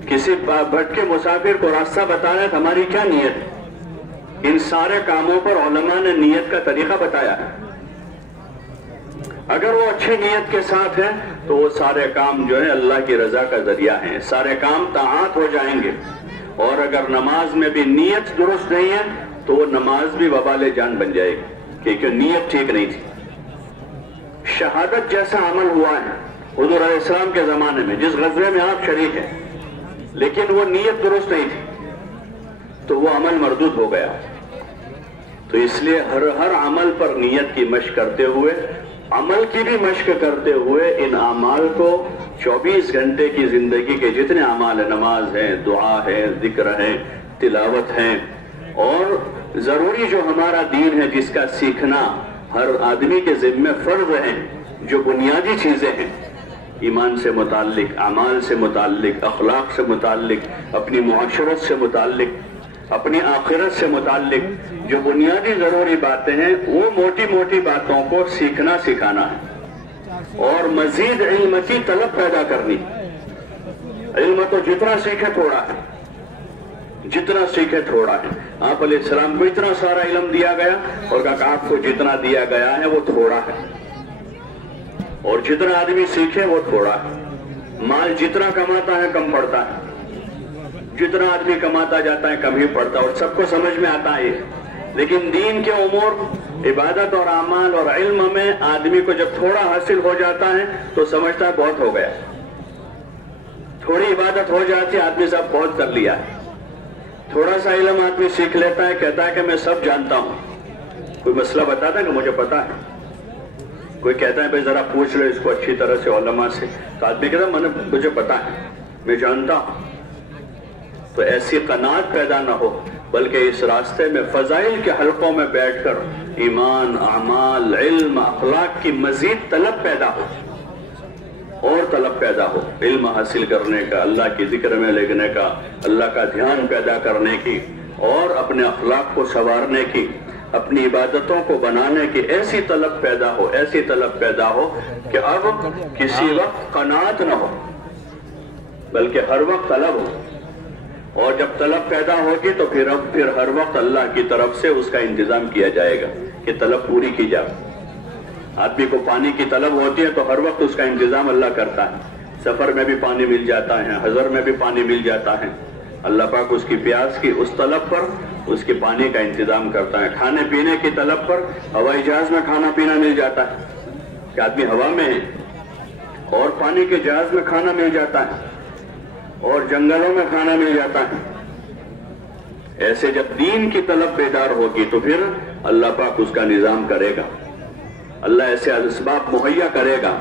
کسی بھٹکے مسافر کو راستہ بتا رہے ہیں تو ہماری کیا نیت ہے؟ ان سارے کاموں پر علماء نے نیت کا طریقہ بتایا ہے۔ اگر وہ اچھی نیت کے ساتھ ہیں تو وہ سارے کام جو ہے اللہ کی رضا کا ذریعہ ہیں، سارے کام طاعات ہو جائیں گے۔ اور اگر نماز میں بھی نیت درست نہیں ہے تو وہ نماز بھی وبال جان بن جائے گی، کیونکہ نیت ٹھیک نہیں تھی۔ شہادت جیسا عمل ہوا ہے حضور علیہ السلام کے زمانے میں، جس غزوے میں آپ شریک ہیں، لیکن وہ نیت درست نہیں تھی تو وہ عمل مردود ہو گیا۔ تو اس لیے ہر عمل پر نیت کی مشق کرتے ہوئے، عمل کی بھی مشق کرتے ہوئے ان اعمال کو 24 گھنٹے کی زندگی کے جتنے اعمال ہیں، نماز ہے، دعا ہے، ذکر ہے، تلاوت ہے، اور ضروری جو ہمارا دین ہے جس کا سیکھنا ہر آدمی کے ذمہ فرض ہے، جو بنیادی چیزیں ہیں ایمان سے متعلق، اعمال سے متعلق، اخلاق سے متعلق، اپنی معاشرت سے متعلق، اپنی آخرت سے متعلق جو بنیادی ضروری باتیں ہیں، وہ موٹی موٹی باتوں کو سیکھنا سکھانا ہے اور مزید علم کی طلب پیدا کرنی۔ علم تو جتنا سیکھے تھوڑا ہے، جتنا سیکھے تھوڑا ہے۔ آپ علیہ السلام کو اتنا سارا علم دیا گیا اور کہا کہ آپ کو جتنا دیا گیا ہے وہ تھوڑا ہے، اور جتنا آدمی سیکھے وہ تھوڑا ہے۔ مال جتنا کماتا ہے کم پڑتا ہے، جتنا آدمی کماتا جاتا ہے کم ہی پڑتا ہے، اور سب کو سمجھ میں آتا ہے۔ لیکن دین کے امور، عبادت اور اعمال اور علم میں آدمی کو جب تھوڑا حاصل ہو جاتا ہے تو سمجھتا ہے بہت ہو گیا، تھوڑی عبادت ہو جاتی ہے آدمی صاحب بہت کر لیا ہے، تھوڑا سا علم آدمی سیکھ لیتا ہے، کہتا ہے کہ میں سب جانتا ہوں۔ کوئی مسئلہ بتاتا ہے کہ مجھے پتا ہے، کوئی کہتا ہے بھائی ذرا پوچھ لو اس کو اچھی طرح سے علماء سے، تو آدمی کہتا ہے مجھے پتا ہے، میں جانتا ہوں۔ تو ایسی قناعت پیدا نہ ہو، بلکہ اس راستے میں فضائل کے حلقوں میں بیٹھ کر ایمان، اعمال، علم، اخلاق کی مزید طلب پیدا ہو اور طلب پیدا ہو، علم حاصل کرنے کا، اللہ کی ذکر میں لگنے کا، اللہ کا دھیان پیدا کرنے کی، اور اپنے اخلاق کو سنوارنے کی، اپنی عبادتوں کو بنانے کی ایسی طلب پیدا ہو، ایسی طلب پیدا ہو کہ اب کسی وقت قناعت نہ ہو بلکہ ہر وقت طلب ہو۔ اور جب طلب پیدا ہوگی تو پھر ہر وقت اللہ کی طرف سے اس کا انتظام کیا جائے گا کہ طلب پوری کی جائے۔ آدمی کو پانی کی طلب ہوتی ہے تو ہر وقت اس کا انتظام اللہ کرتا ہے، سفر میں بھی پانی مل جاتا ہے، حضر میں بھی پانی مل جاتا ہے، اللہ پاک اس کی پیاس کی اس طلب پر اس کے پانی کا انتظام کرتا ہے۔ کھانے پینے کی طلب پر ہوائی جہاز میں کھانا پینا مل جاتا ہے کہ آدمی ہوا میں ہے، اور پانی کے جہاز میں کھانا مل جاتا ہے، اور جنگلوں میں کھانا مل جاتا ہے۔ ایسے جب دین کی طلب بیدار ہوگی تو پھر اللہ پاک اس کا نظام کرے گا، اللہ ایسے اسباب مہیا کرے گا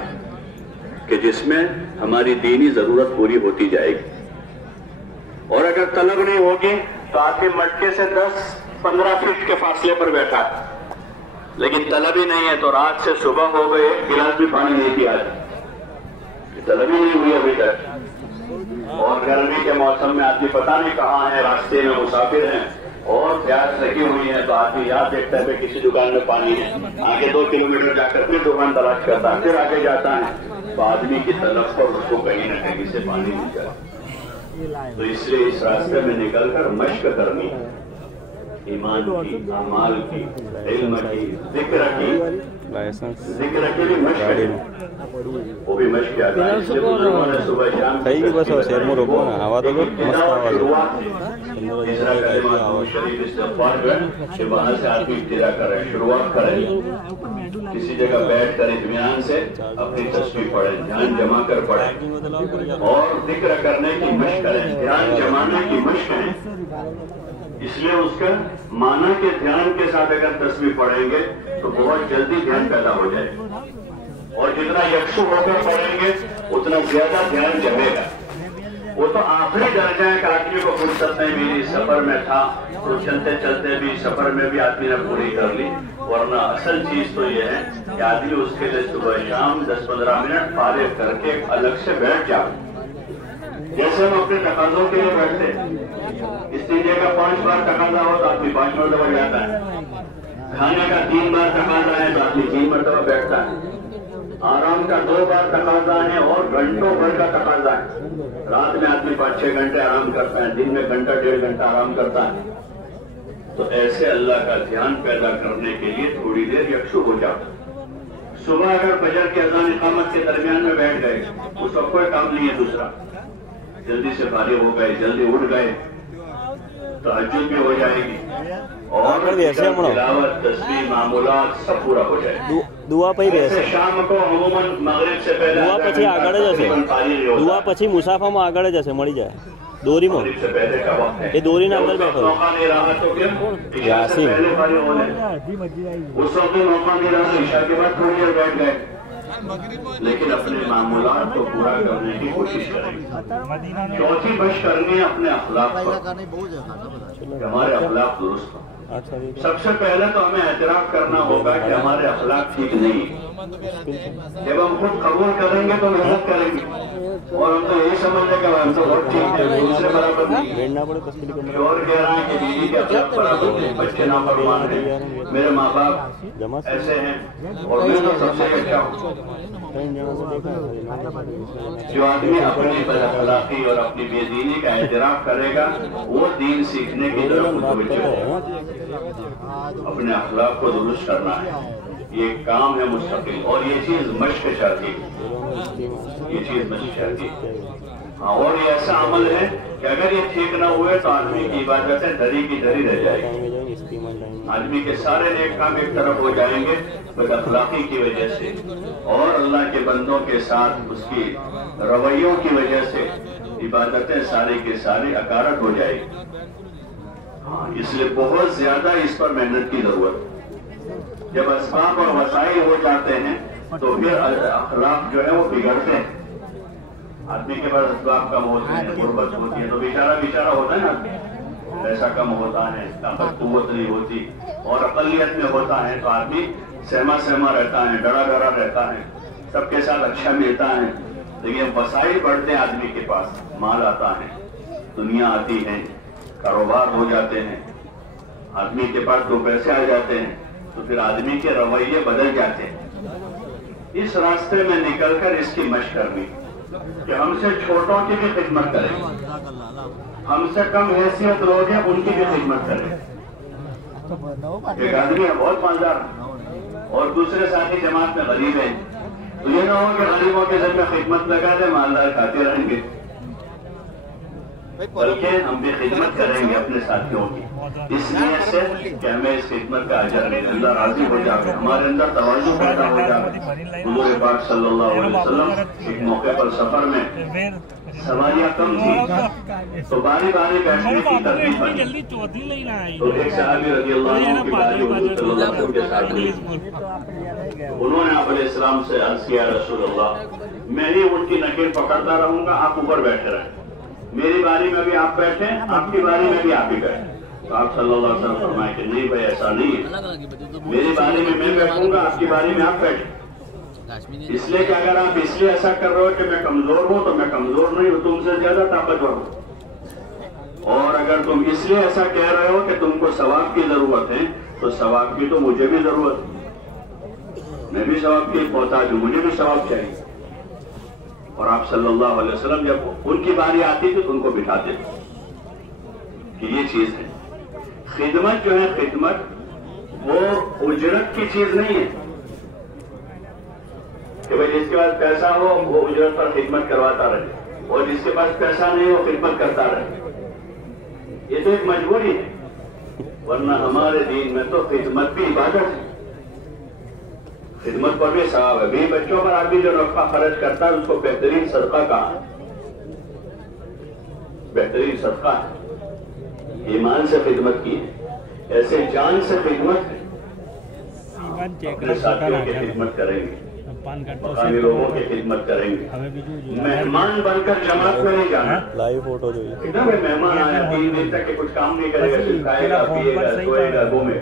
کہ جس میں ہماری دینی ضرورت پوری ہوتی جائے گی۔ اور اگر طلب نہیں ہوگی تو آدمی مٹکے سے 10-15 فٹ کے فاصلے پر بیٹھا ہے، لیکن طلب ہی نہیں ہے تو رات سے صبح ہو گئے، ایک گلاس بھی پانی نہیں پیا، طلب ہی نہیں ہوئی ابھی تک۔ اور گرمی کے موسم میں آدمی پتہ نہیں کہاں ہے، راستے میں مسافر ہیں، اور پیاس لگی ہوئی ہے تو آدمی یاد دیکھتا ہے کہ کسی دکان میں پانی ہے، آگے 2 کلومیٹر جا کر پھر دکان تلاش کرتا ہے، پھر آگے جاتا ہے تو آدمی کی طرف پر اس کو کہیں نہ کہیں سے پانی مل جائے۔ تو اس لیے اس راستے میں نکل کر مشق کرنی ہے، ایمان کی، اعمال کی، علم کی، ذکر کی بھی مشق ہے، وہ بھی مشق آتا ہے۔ اس لیے بزرگوں نے صبح شام تیسرا کلمہ شریف استغفار جو ہے کہ وہاں سے آدمی ابتدا کرے، شروعات کرے، کسی جگہ بیٹھ کر اطمینان سے اپنی تسبیح پڑھے، دھیان جما کر پڑھے اور ذکر کرنے کی مشق کریں، دھیان جمانے کی مشق ہے۔ اس لیے اس کا معنی کے دھیان کے ساتھ اگر تسبیح پڑھیں گے تو بہت جلدی دھیان پیدا ہو جائے گا، اور جتنا یکسو ہو کر پڑھیں گے اتنا زیادہ دھیان جمے گا۔ وہ تو آخری درجہ ہے کہ آدمی کو فرصت نہیں ملی، سفر میں تھا تو چلتے چلتے بھی سفر میں بھی آدمی نے پوری کر لی، ورنہ اصل چیز تو یہ ہے کہ آدمی اس کے لیے صبح شام 10-15 منٹ فارغ کر کے الگ سے بیٹھ جائے، جیسے ہم اپنے تقاضوں کے لیے بیٹھتے ہیں۔ استنجے کا 5 بار تقاضا ہو تو آدمی 5 مرتبہ جاتا ہے، کھانے کا 3 بار تقاضا ہے تو آدمی 3 مرتبہ بیٹھتا ہے، آرام کا 2 بار تقاضا ہے اور گھنٹوں بھر کا تقاضا ہے۔ رات میں آدمی 5-6 گھنٹے آرام کرتا ہے، دن میں گھنٹہ 1.5 گھنٹہ آرام کرتا ہے۔ تو ایسے اللہ کا دھیان پیدا کرنے کے لیے تھوڑی دیر یکسو ہو جاؤ۔ صبح اگر فجر کی اذان اقامت کے درمیان میں بیٹھ گئے، اس کا کوئی کام نہیں ہے دوسرا، جلدی سے فارغ ہو گئے، جلدی اٹھ گئے، تہجد بھی ہو جائے گی اور تلاوت، تسبیح، معمولات سب پورا ہو جائے گا۔ دعا પછી શામ કો અમુમન મગરિબ سے پہلے દુઆ પછી આગળ જ હશે, દુઆ પછી મુસાફામાં આગળ જ હશે, મળી જાય દોરીમાં। مغرب سے پہلے کا وقت ہے، એ દોરીના અંદર બેઠો موقع نہیں رہا تو کیا عشاء سے پہلے فارغ ہو جائے، اس وقت موقع نہیں رہا تو عشاء کے بعد تھوڑی دیر بیٹھ گئے، لیکن اپنے معمولات کو پورا کرنے کی کوشش کریں۔ چوتھی مشق کرنی ہے اپنے اخلاق پر، کہ ہمارے اخلاق درست ہوں۔ سب سے پہلے تو ہمیں اعتراف کرنا ہوگا کہ ہمارے اخلاق ٹھیک نہیں، جب ہم خود قبول کریں گے تو محنت کریں گے، اور ہم تو یہی سمجھ لیں کہ ہم تو بہت ٹھیک ہے، دوسرے برابر نہیں، اور کہہ رہا ہے کہ بیوی کے اخلاق برابر نہیں، بچے نافرمان ہیں، میرے ماں باپ ایسے ہیں اور میں تو سب سے اچھا ہوں۔ جو آدمی اپنی بد اخلاقی اور اپنی بے دینی کا اعتراف کرے گا وہ دین سیکھنے کی طرف متوجہ ہوگا۔ اپنے اخلاق کو درست کرنا ہے، یہ کام ہے مستقل، اور یہ چیز مشق چاہتی ہے، یہ چیز مشق چاہتی ہے۔ اور یہ ایسا عمل ہے کہ اگر یہ ٹھیک نہ ہوئے تو آدمی کی عبادتیں دھری کی دھری رہ جائے گی، آدمی کے سارے نیک کام ایک طرف ہو جائیں گے بد اخلاقی کی وجہ سے، اور اللہ کے بندوں کے ساتھ اس کی رویوں کی وجہ سے عبادتیں ساری کے ساری اکارت ہو جائے گی۔ اس لیے بہت زیادہ اس پر محنت کی ضرورت۔ جب اسباب اور وسائل ہو جاتے ہیں تو پھر اخلاق جو ہے وہ بگڑتے ہیں۔ آدمی کے پاس اسباب کم ہوتے ہیں، غربت ہوتی ہے تو بیچارہ ہوتا ہے نا، پیسہ کم ہوتا ہے، طاقت قوت نہیں ہوتی، اور اقلیت میں ہوتا ہے تو آدمی سہما رہتا ہے، ڈرا رہتا ہے، سب کے ساتھ اچھا ملتا ہے۔ لیکن وسائل بڑھتے ہیں، آدمی کے پاس مال آتا ہے، دنیا آتی ہے، کاروبار ہو جاتے ہیں، آدمی کے پاس 2 پیسے آ جاتے ہیں تو پھر آدمی کے رویے بدل جاتے ہیں۔ اس راستے میں نکل کر اس کی مشق کرنی کہ ہم سے چھوٹوں کی بھی خدمت کریں، ہم سے کم حیثیت لوگ ہیں ان کی بھی خدمت کریں۔ ایک آدمی ہے بہت مالدار اور دوسرے ساتھی جماعت میں غریب ہے، تو یہ نہ ہو کہ غریبوں کے ذمہ خدمت لگا دے، مالدار کھاتے رہیں گے، بلکہ ہم بھی خدمت کریں گے اپنے ساتھیوں کی، اس لیے سے کہ ہمیں اس خدمت کا اجر ملے، اللہ راضی ہو جائے، ہمارے اندر تواضع پیدا ہو جائے۔ حضور پاک صلی اللہ علیہ وسلم ایک موقع پر سفر میں سواریاں کم تھی تو باری بیٹھنے کی ترتیب بنی، تو ایک صحابی رضی اللہ عنہ کی باری حضور صلی اللہ علیہ وسلم کے ساتھ ہوئی، انہوں نے آپ علیہ السلام سے عرض کیا رسول اللہ میں ہی اونٹ کی نکیل پکڑتا رہوں گا، آپ اوپر بیٹھے رہیں، میری باری میں بھی آپ بیٹھیں، آپ کی باری میں بھی آپ ہی بیٹھیں۔ تو آپ صلی اللہ علیہ وسلم فرمائے کہ نہیں بھائی ایسا نہیں ہے، میری باری میں بیٹھوں گا، آپ کی باری میں آپ بیٹھیں، اس لیے کہ اگر آپ اس لیے ایسا کر رہے ہو کہ میں کمزور ہوں تو میں کمزور نہیں ہوں، تم سے زیادہ طاقتور ہوں، اور اگر تم اس لیے ایسا کہہ رہے ہو کہ تم کو ثواب کی ضرورت ہے تو ثواب کی تو مجھے بھی ضرورت ہے، میں بھی ثواب کی محتاج ہوں، مجھے بھی ثواب چاہیے۔ اور آپ صلی اللہ علیہ وسلم جب ان کی باری آتی تھی تو ان کو بٹھاتے تھے کہ یہ چیز ہے۔ خدمت جو ہے، خدمت وہ اجرت کی چیز نہیں ہے کہ بھائی جس کے پاس پیسہ ہو وہ اجرت پر خدمت کرواتا رہے اور جس کے پاس پیسہ نہیں وہ خدمت کرتا رہے، یہ تو ایک مجبوری ہے، ورنہ ہمارے دین میں تو خدمت بھی عبادت ہے، خدمت پر بھی ثواب ہے۔ بھی بچوں پر آدمی جو نفقہ خرچ کرتا ہے اس کو بہترین صدقہ کہا ہے، بہترین صدقہ ہے۔ ایمان سے خدمت کی ہے، ایسے جان سے خدمت ہے، اپنے ساتھیوں کی خدمت کریں گے، مقامی لوگوں کی خدمت کریں گے، مہمان بن کر جماعت میں نہیں جانا۔ لائیو فوٹو جو ایک دم مہمان آیا 3 دن تک کہ کچھ کام نہیں کرے گا، صرف کھائے گا، پیے گا، سوئے گا، گھومے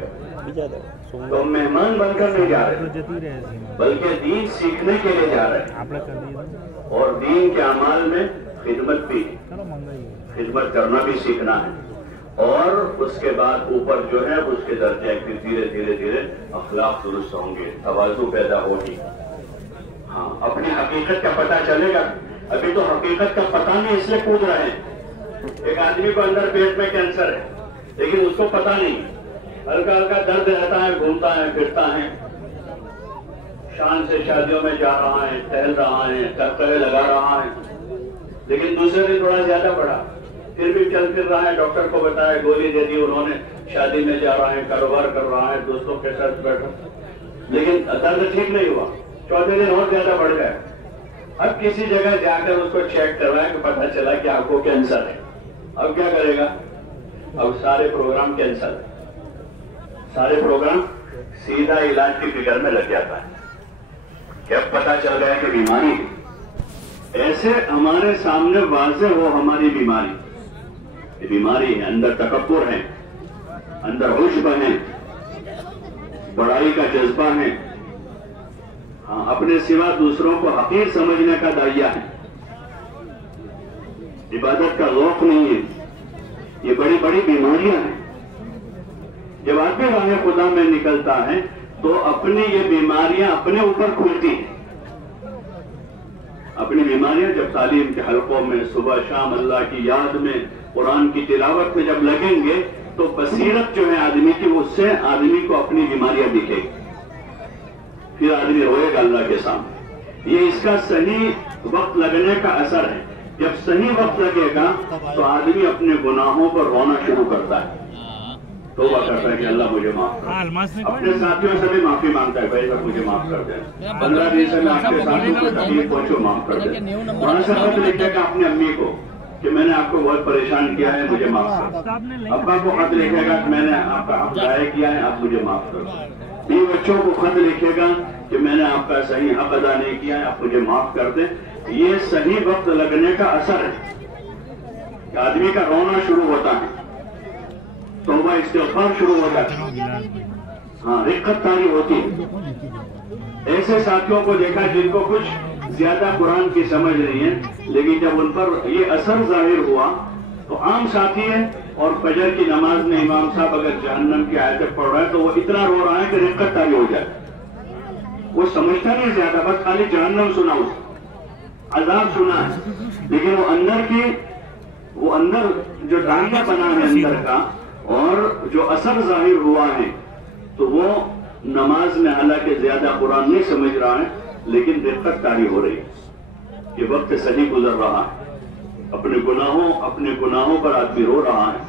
گا، تو مہمان بن کر نہیں جا رہے بلکہ دین سیکھنے کے لیے جا رہے ہیں، اور دین کے اعمال میں خدمت بھی، خدمت کرنا بھی سیکھنا ہے، اور اس کے بعد اوپر جو ہے اس کے درجے پھر دھیرے دھیرے دھیرے اخلاق درست ہوں گے، تواضع پیدا ہوگی، ہاں اپنی حقیقت کا پتہ چلے گا۔ ابھی تو حقیقت کا پتہ نہیں اس لیے کود رہے ہیں۔ ایک آدمی کو اندر پیٹ میں کینسر ہے لیکن اس کو پتہ نہیں، ہلکا ہلکا درد رہتا ہے، گھومتا ہے، پھرتا ہے، شان سے شادیوں میں جا رہا ہے، ٹہل رہا ہے، کرکرے لگا رہا ہے، لیکن دوسرے دن تھوڑا زیادہ بڑھا، پھر بھی چل پھر رہا ہے، ڈاکٹر کو بتایا، گولی دے دی انہوں نے، شادی میں جا رہا ہے، کاروبار کر رہا ہے، دوستوں کے ساتھ بیٹھا، لیکن درد ٹھیک نہیں ہوا، چوتھے دن اور زیادہ بڑھ گیا۔ اب کسی جگہ جا کر اس کو چیک کروایا کہ پتہ چلا کہ آپ کو کینسر ہے، اب کیا کرے گا؟ اب سارے پروگرام کینسل، سارے پروگرام سیدھا علاج کی فکر میں لگ جاتا ہے کہ اب پتہ چل گیا کہ بیماری ہے۔ ایسے ہمارے سامنے واضح ہو ہماری بیماری، یہ بیماری ہے، اندر تکبر ہے، اندر عجب ہے، بڑائی کا جذبہ ہے، ہاں اپنے سوا دوسروں کو حقیر سمجھنے کا داعیہ ہے، عبادت کا ذوق نہیں ہے، یہ بڑی بڑی بیماریاں ہیں۔ جب آدمی راہ خدا میں نکلتا ہے تو اپنی یہ بیماریاں اپنے اوپر کھلتی ہیں، اپنی بیماریاں جب تعلیم کے حلقوں میں صبح شام اللہ کی یاد میں قرآن کی تلاوت میں جب لگیں گے تو بصیرت جو ہے آدمی کی، اس سے آدمی کو اپنی بیماریاں دکھے گی، پھر آدمی روئے گا اللہ کے سامنے۔ یہ اس کا صحیح وقت لگنے کا اثر ہے، جب صحیح وقت لگے گا تو آدمی اپنے گناہوں پر رونا شروع کرتا ہے، توبہ کرتا ہے کہ اللہ مجھے معاف کر، اپنے ساتھیوں سے بھی معافی مانگتا ہے، بھائی سب مجھے معاف کر دیں، 15 دن سے میں آپ کے ساتھوں کو تکلیف پہنچو، معاف کر دیں۔ وہاں سے خط لکھے گا اپنی امی کو کہ میں نے آپ کو بہت پریشان کیا ہے، مجھے معاف کر دیں۔ ابا کو خط لکھے گا کہ میں نے آپ کا حق ضائع کیا ہے، آپ مجھے معاف کر دیں۔ بیوی بچوں کو خط لکھے گا کہ میں نے آپ کا صحیح حق ادا نہیں کیا ہے، آپ مجھے معاف کر دیں۔ یہ صحیح وقت لگنے کا اثر ہے کہ آدمی کا رونا شروع ہوتا ہے، توبہ استغفار شروع ہوتا ہے، ہاں رقت طاری ہوتی ہے۔ ایسے ساتھیوں کو دیکھا جن کو کچھ زیادہ قرآن کی سمجھ نہیں ہے، لیکن جب ان پر یہ اثر ظاہر ہوا تو عام ساتھی ہے، اور فجر کی نماز میں امام صاحب اگر جہنم کی آیتیں پڑھ رہا ہے تو وہ اتنا رو رہا ہے کہ رقت طاری ہو جائے، وہ سمجھتا نہیں زیادہ، بس خالی جہنم سنا، اس عذاب سنا ہے، لیکن وہ اندر جو ڈانڈا بنا ہے اندر کا اور جو اثر ظاہر ہوا ہے تو وہ نماز میں حالانکہ زیادہ قرآن نہیں سمجھ رہا ہے لیکن رقت طاری ہو رہی ہے، یہ وقت صحیح گزر رہا ہے، اپنے گناہوں پر آدمی رو رہا ہے،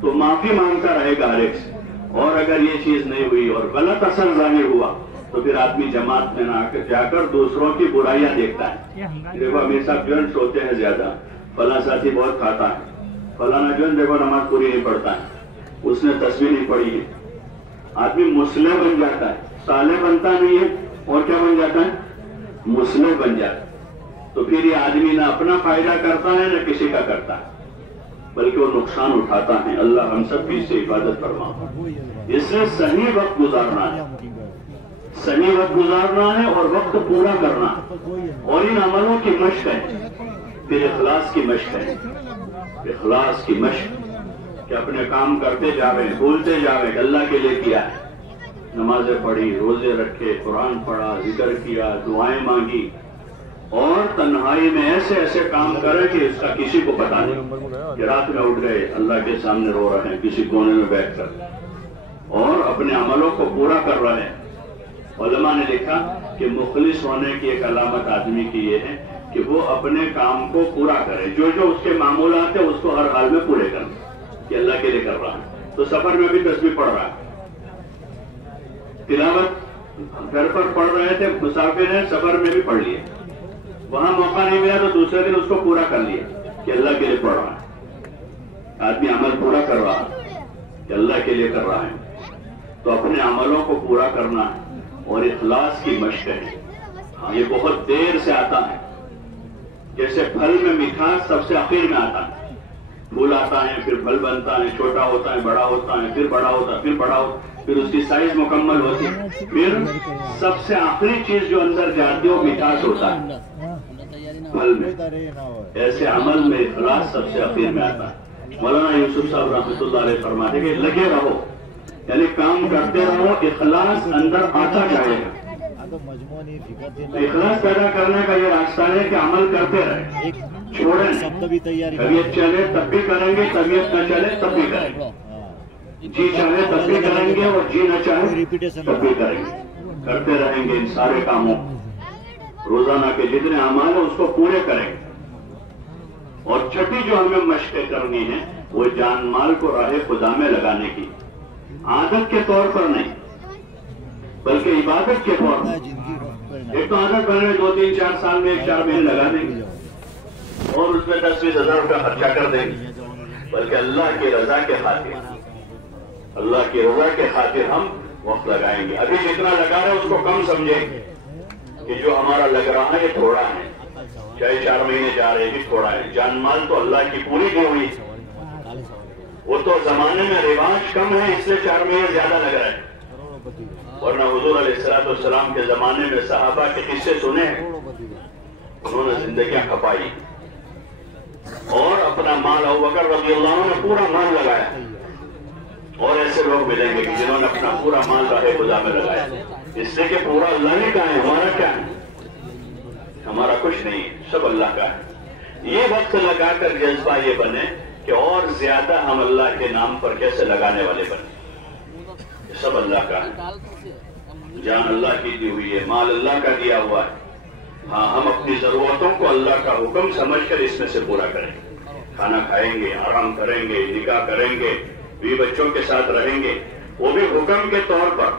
تو معافی مانگتا رہے گا ہر ایک سے۔ اور اگر یہ چیز نہیں ہوئی اور غلط اثر ظاہر ہوا تو پھر آدمی جماعت میں نہ جا کر دوسروں کی برائیاں دیکھتا ہے، دیکھو امیر صاحب جو ہے سوتے ہیں زیادہ، فلاں ساتھی بہت کھاتا ہے، فلانا جو ہے دیکھو نماز پوری نہیں پڑھتا ہے، اس نے تسبیح نہیں پڑھی ہے، آدمی مسلح بن جاتا ہے، صالح بنتا نہیں ہے، اور کیا بن جاتا ہے؟ مسلح بن جاتا ہے۔ تو پھر یہ آدمی نہ اپنا فائدہ کرتا ہے نہ کسی کا کرتا ہے، بلکہ وہ نقصان اٹھاتا ہے۔ اللہ ہم سب کی اس سے حفاظت فرما۔ اس سے صحیح وقت گزارنا ہے، صحیح وقت گزارنا ہے اور وقت پورا کرنا ہے، اور ان عملوں کی مشق ہے، پھر اخلاص کی مشق ہے، اخلاص کی مشق کہ اپنے کام کرتے جاویں، بھولتے جاویں کہ اللہ کے لیے کیا ہے. نمازیں پڑھی، روزے رکھے، قرآن پڑھا، ذکر کیا، دعائیں مانگی، اور تنہائی میں ایسے ایسے کام کرے کہ اس کا کسی کو پتا نہیں. کہ رات میں اٹھ گئے، اللہ کے سامنے رو رہے ہیں کسی کونے میں بیٹھ کر، اور اپنے عملوں کو پورا کر رہے ہیں. علماء نے لکھا کہ مخلص ہونے کی ایک علامت آدمی کی یہ ہے کہ وہ اپنے کام کو پورا کرے، جو جو اس کے معمولات ہیں اس کو ہر حال میں پورے کرے کہ اللہ کے لیے کر رہا ہے. تو سفر میں بھی تسبیح پڑھ رہا ہے، تلاوت گھر پر پڑھ رہے تھے، مسافر ہیں، سفر میں بھی پڑھ لیے، وہاں موقع نہیں ملا تو دوسرے دن اس کو پورا کر لیا کہ اللہ کے لیے پڑھ رہا ہے. آدمی عمل پورا کر رہا ہے کہ اللہ کے لیے کر رہا ہے. تو اپنے عملوں کو پورا کرنا ہے اور اخلاص کی مشق ہے. ہاں یہ بہت دیر سے آتا ہے، جیسے پھل میں مٹھاس سب سے آخر میں آتا ہے. پھول آتا ہے، پھر پھل بنتا ہے، چھوٹا ہوتا ہے، بڑا ہوتا ہے، پھر بڑا ہوتا ہے، پھر بڑا ہوتا ہے، پھر اس کی سائز مکمل ہوتی ہے، پھر سب سے آخری چیز جو اندر جاتی ہے وہ مٹھاس ہوتا ہے پھل میں. ایسے عمل میں اخلاص سب سے آخر میں آتا ہے. مولانا یوسف صاحب رحمۃ اللہ علیہ فرماتے کہ لگے رہو، یعنی کام کرتے رہو، اخلاص اندر آتا جائے گا. اخلاص پیدا کرنے کا یہ راستہ ہے کہ عمل کرتے رہے، چھوڑیں. طبیعت چلے تب بھی کریں گے، طبیعت نہ چلے تب بھی کریں گے، جی چاہے تب بھی کریں گے اور جی نہ چاہے تب بھی کریں گے. کرتے رہیں گے ان سارے کاموں، روزانہ کے جتنے اعمال ہیں اس کو پورے کریں گے. اور چھٹی جو ہمیں مشقیں کرنی ہے وہ جان مال کو راہ خدا میں لگانے کی، عادت کے طور پر نہیں بلکہ عبادت کے طور پر. ایک تو عادت بننے 2 3 4 سال میں 1 4 مہینے لگا دیں گے اور اس میں 10 20 ہزار روپیہ خرچہ کر دیں گے، بلکہ اللہ کی رضا کے خاطر، اللہ کی رضا کے خاطر ہم وقت لگائیں گے. ابھی جتنا لگا رہے ہیں اس کو کم سمجھیں گے کہ جو ہمارا لگ رہا ہے یہ تھوڑا ہے، چاہے 4 مہینے جا رہے ہیں تھوڑا ہے. جان مال تو اللہ کی پوری دی ہوئی، وہ تو زمانے میں رواج کم ہے اس لیے 4 مہینے زیادہ لگ رہا ہے. ورنہ حضور علیہ الصلوۃ والسلام کے زمانے میں صحابہ کے قصے سنے ہیں، انہوں نے زندگیاں کھپائی اور اپنا مال ابوبکر رضی اللہ عنہ نے پورا مال لگایا. اور ایسے لوگ ملیں گے کہ جنہوں نے اپنا پورا مال راہ خدا میں لگایا، اس لیے کہ پورا اللہ نے کہا ہے، ہمارا کیا ہے، ہمارا کچھ نہیں، سب اللہ کا ہے. یہ وقت لگا کر جذبہ یہ بنے کہ اور زیادہ ہم اللہ کے نام پر کیسے لگانے والے بنے. سب اللہ کا ہے، جان اللہ کی دی ہوئی ہے، مال اللہ کا دیا ہوا ہے. ہاں ہم اپنی ضرورتوں کو اللہ کا حکم سمجھ کر اس میں سے پورا کریں گے. کھانا کھائیں گے، آرام کریں گے، نکاح کریں گے، بیوی بچوں کے ساتھ رہیں گے، وہ بھی حکم کے طور پر.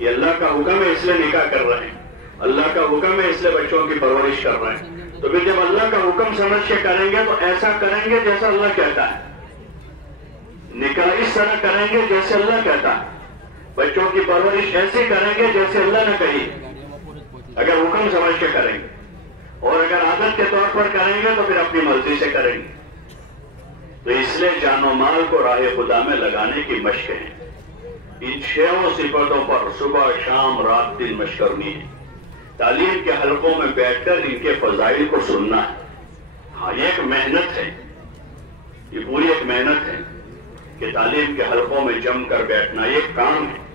یہ اللہ کا حکم ہے اس لیے نکاح کر رہے ہیں، اللہ کا حکم ہے اس لیے بچوں کی پرورش کر رہے ہیں. تو پھر جب اللہ کا حکم سمجھ کے کریں گے تو ایسا کریں گے جیسا اللہ کہتا ہے. نکاح اس طرح کریں گے جیسے اللہ کہتا ہے، بچوں کی پرورش ایسی کریں گے جیسے اللہ نے کہی، اگر حکم سمجھ کے کریں گے. اور اگر عادت کے طور پر کریں گے تو پھر اپنی مرضی سے کریں گے. تو اس لیے جان و مال کو راہ خدا میں لگانے کی مشق ہے. ان 6 صفتوں پر صبح شام رات دن مشق کرنی ہے. تعلیم کے حلقوں میں بیٹھ کر ان کے فضائل کو سننا ہے. ہاں یہ ایک محنت ہے، یہ پوری ایک محنت ہے کہ تعلیم کے حلقوں میں جم کر بیٹھنا یہ ایک کام ہے،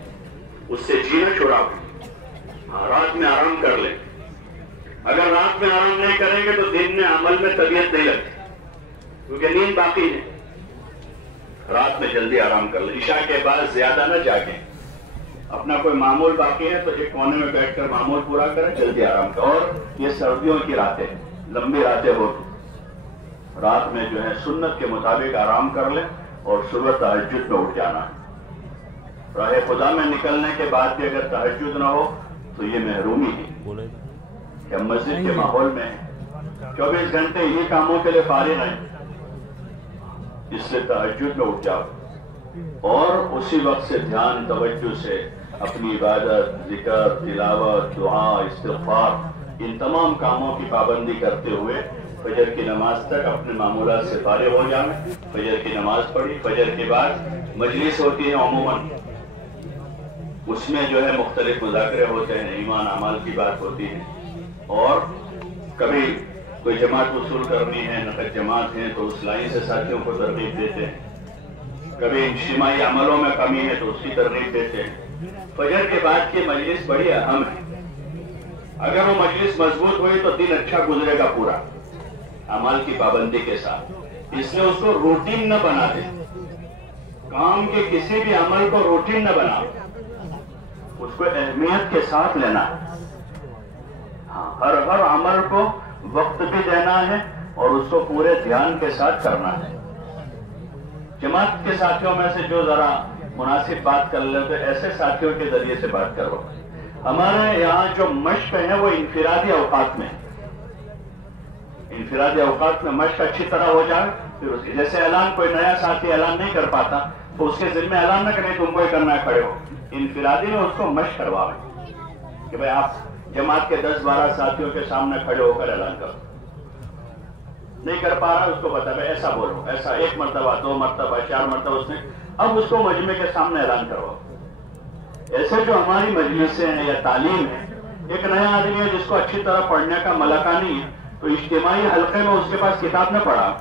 اس سے جینا چھڑاؤ. ہاں رات میں آرام کر لیں. اگر رات میں آرام نہیں کریں گے تو دن میں عمل میں طبیعت نہیں لگتی کیونکہ نیند باقی ہے. رات میں جلدی آرام کر لیں. عشاء کے بعد زیادہ نہ جاگیں. اپنا کوئی معمول باقی ہے تو ایک کونے میں بیٹھ کر معمول پورا کریں، جلدی آرام کریں. اور یہ سردیوں کی راتیں، لمبی راتیں ہوتی، رات میں جو ہے سنت کے مطابق آرام کر لیں اور صبح تہجد میں اٹھ جانا. راہ خدا میں نکلنے کے بعد بھی اگر تہجد نہ ہو تو یہ محرومی ہے کہ ہم مسجد کے ماحول میں 24 گھنٹے یہ کاموں کے لیے فارغ ہیں. اس سے تہجد میں اٹھ جاؤ اور اسی وقت سے دھیان توجہ سے اپنی عبادت، ذکر، تلاوت، دعا، استغفار، ان تمام کاموں کی پابندی کرتے ہوئے فجر کی نماز تک اپنے معمولات سے فارغ ہو جائیں. فجر کی نماز پڑھی، فجر کے بعد مجلس ہوتی ہے عموماً، اس میں جو ہے مختلف مذاکرے ہوتے ہیں، ایمان اعمال کی بات ہوتی ہے. اور کبھی کوئی جماعت وصول کرنی ہے، نقد جماعت ہے تو اس لائن سے ساتھیوں کو ترغیب دیتے ہیں، کبھی اجتماعی عملوں میں کمی ہے تو اس کی ترغیب دیتے ہیں۔ فجر کے بعد کی مجلس بڑی اہم ہے، اگر وہ مجلس مضبوط ہوئی تو دن اچھا گزرے گا پورا عمل کی پابندی کے ساتھ۔ اس لیے اس کو روٹین نہ بنا دے، کام کے کسی بھی عمل کو روٹین نہ بنا، اس کو اہمیت کے ساتھ لینا ہے۔ ہاں، ہر عمل کو وقت بھی دینا ہے اور اس کو پورے دھیان کے ساتھ کرنا ہے۔ جماعت کے ساتھیوں میں سے جو ذرا مناسب بات کر لیں تو ایسے ساتھیوں کے ذریعے سے بات کرو۔ ہمارے یہاں جو مشق ہے وہ انفرادی اوقات میں، انفرادی اوقات میں مشق اچھی طرح ہو جائے، پھر اس کی جیسے اعلان کوئی نیا ساتھی اعلان نہیں کر پاتا تو اس کے ذمہ اعلان نہ کریں تم کو ہی کرنا ہے، کھڑے ہو، انفرادی میں اس کو مشق کرواویں کہ بھائی آپ جماعت کے 10-12 ساتھیوں کے سامنے کھڑے ہو کر اعلان کرو، نہیں کر پا رہا اس کو بتا بھائی ایسا بولو، ایسا 1 مرتبہ 2 مرتبہ 4 مرتبہ اس نے، اب اس کو مجمع کے سامنے اعلان کرو۔ ایسے جو ہماری مجلسیں ہیں یا تعلیم ہے، ایک نیا آدمی ہے جس کو اچھی طرح پڑھنے کا ملکہ نہیں ہے تو اجتماعی حلقے میں اس کے پاس کتاب نہ پڑھا،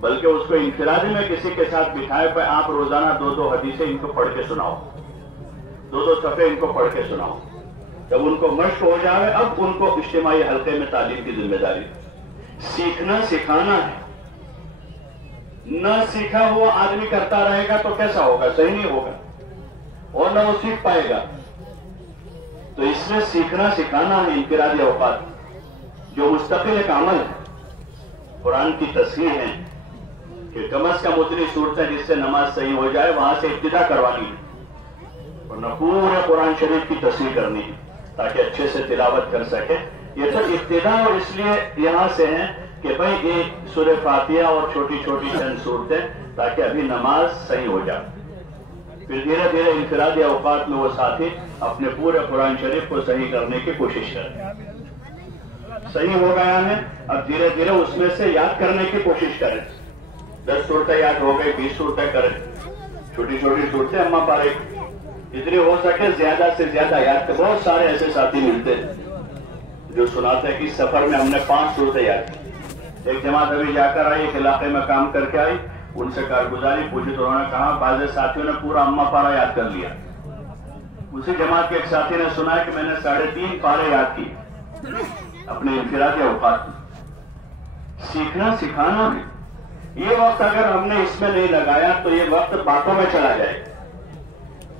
بلکہ اس کو انفرادی میں کسی کے ساتھ بٹھائے پہ آپ روزانہ 2 حدیثیں ان کو پڑھ کے سناؤ، 2 صفحے ان کو پڑھ کے سناؤ۔ جب ان کو مشق ہو جائے اب ان کو اجتماعی حلقے میں تعلیم کی ذمہ داری، سیکھنا سکھانا ہے۔ نہ سیکھا ہوا آدمی کرتا رہے گا تو کیسا ہوگا؟ صحیح نہیں ہوگا اور نہ وہ سیکھ پائے گا۔ تو اس میں سیکھنا سکھانا ہے انفرادی اوقات، جو مستقل ایک عمل ہے۔ قرآن کی تصحیح ہے کہ کم از کم اتنی صورتیں جس سے نماز صحیح ہو جائے وہاں سے ابتدا کروانی ہے اور نہ پورے قرآن شریف کی تصحیح کرنی ہے تاکہ اچھے سے تلاوت کر سکے۔ یہ تو ابتدا اور اس لیے یہاں سے ہیں کہ بھائی ایک سورہ فاتحہ اور چھوٹی چھوٹی چند صورتیں تاکہ ابھی نماز صحیح ہو جائے۔ پھر دھیرے دھیرے انفرادی اوقات میں وہ ساتھی اپنے پورے قرآن شریف کو صحیح کرنے کی کوشش کریں۔ صحیح ہو گیا ہے اب دھیرے دھیرے اس میں سے یاد کرنے کی کوشش کریں۔ 10 صورتیں یاد ہو گئی 20 صورتیں کریں، چھوٹی چھوٹی صورتیں اما پارے جتنی ہو سکے زیادہ سے زیادہ یاد کریں۔ بہت سارے ایسے ساتھی ملتے ہیں جو سناتے ہیں کہ اس سفر میں ہم نے 5 صورتیں یاد کی۔ ایک جماعت ابھی جا کر آئی، ایک علاقے میں کام کر کے آئی، ان سے کارگزاری پوچھی تو انہوں نے کہا بعض ساتھیوں نے پورا اما پارا یاد کر لیا۔ اسی جماعت کے ایک ساتھی نے سنا کہ میں نے 3.5 پارے یاد کی اپنے انفرادی اوقات میں۔ سیکھنا سکھانا ہے، یہ وقت اگر ہم نے اس میں نہیں لگایا تو یہ وقت باتوں میں چلا جائے گا،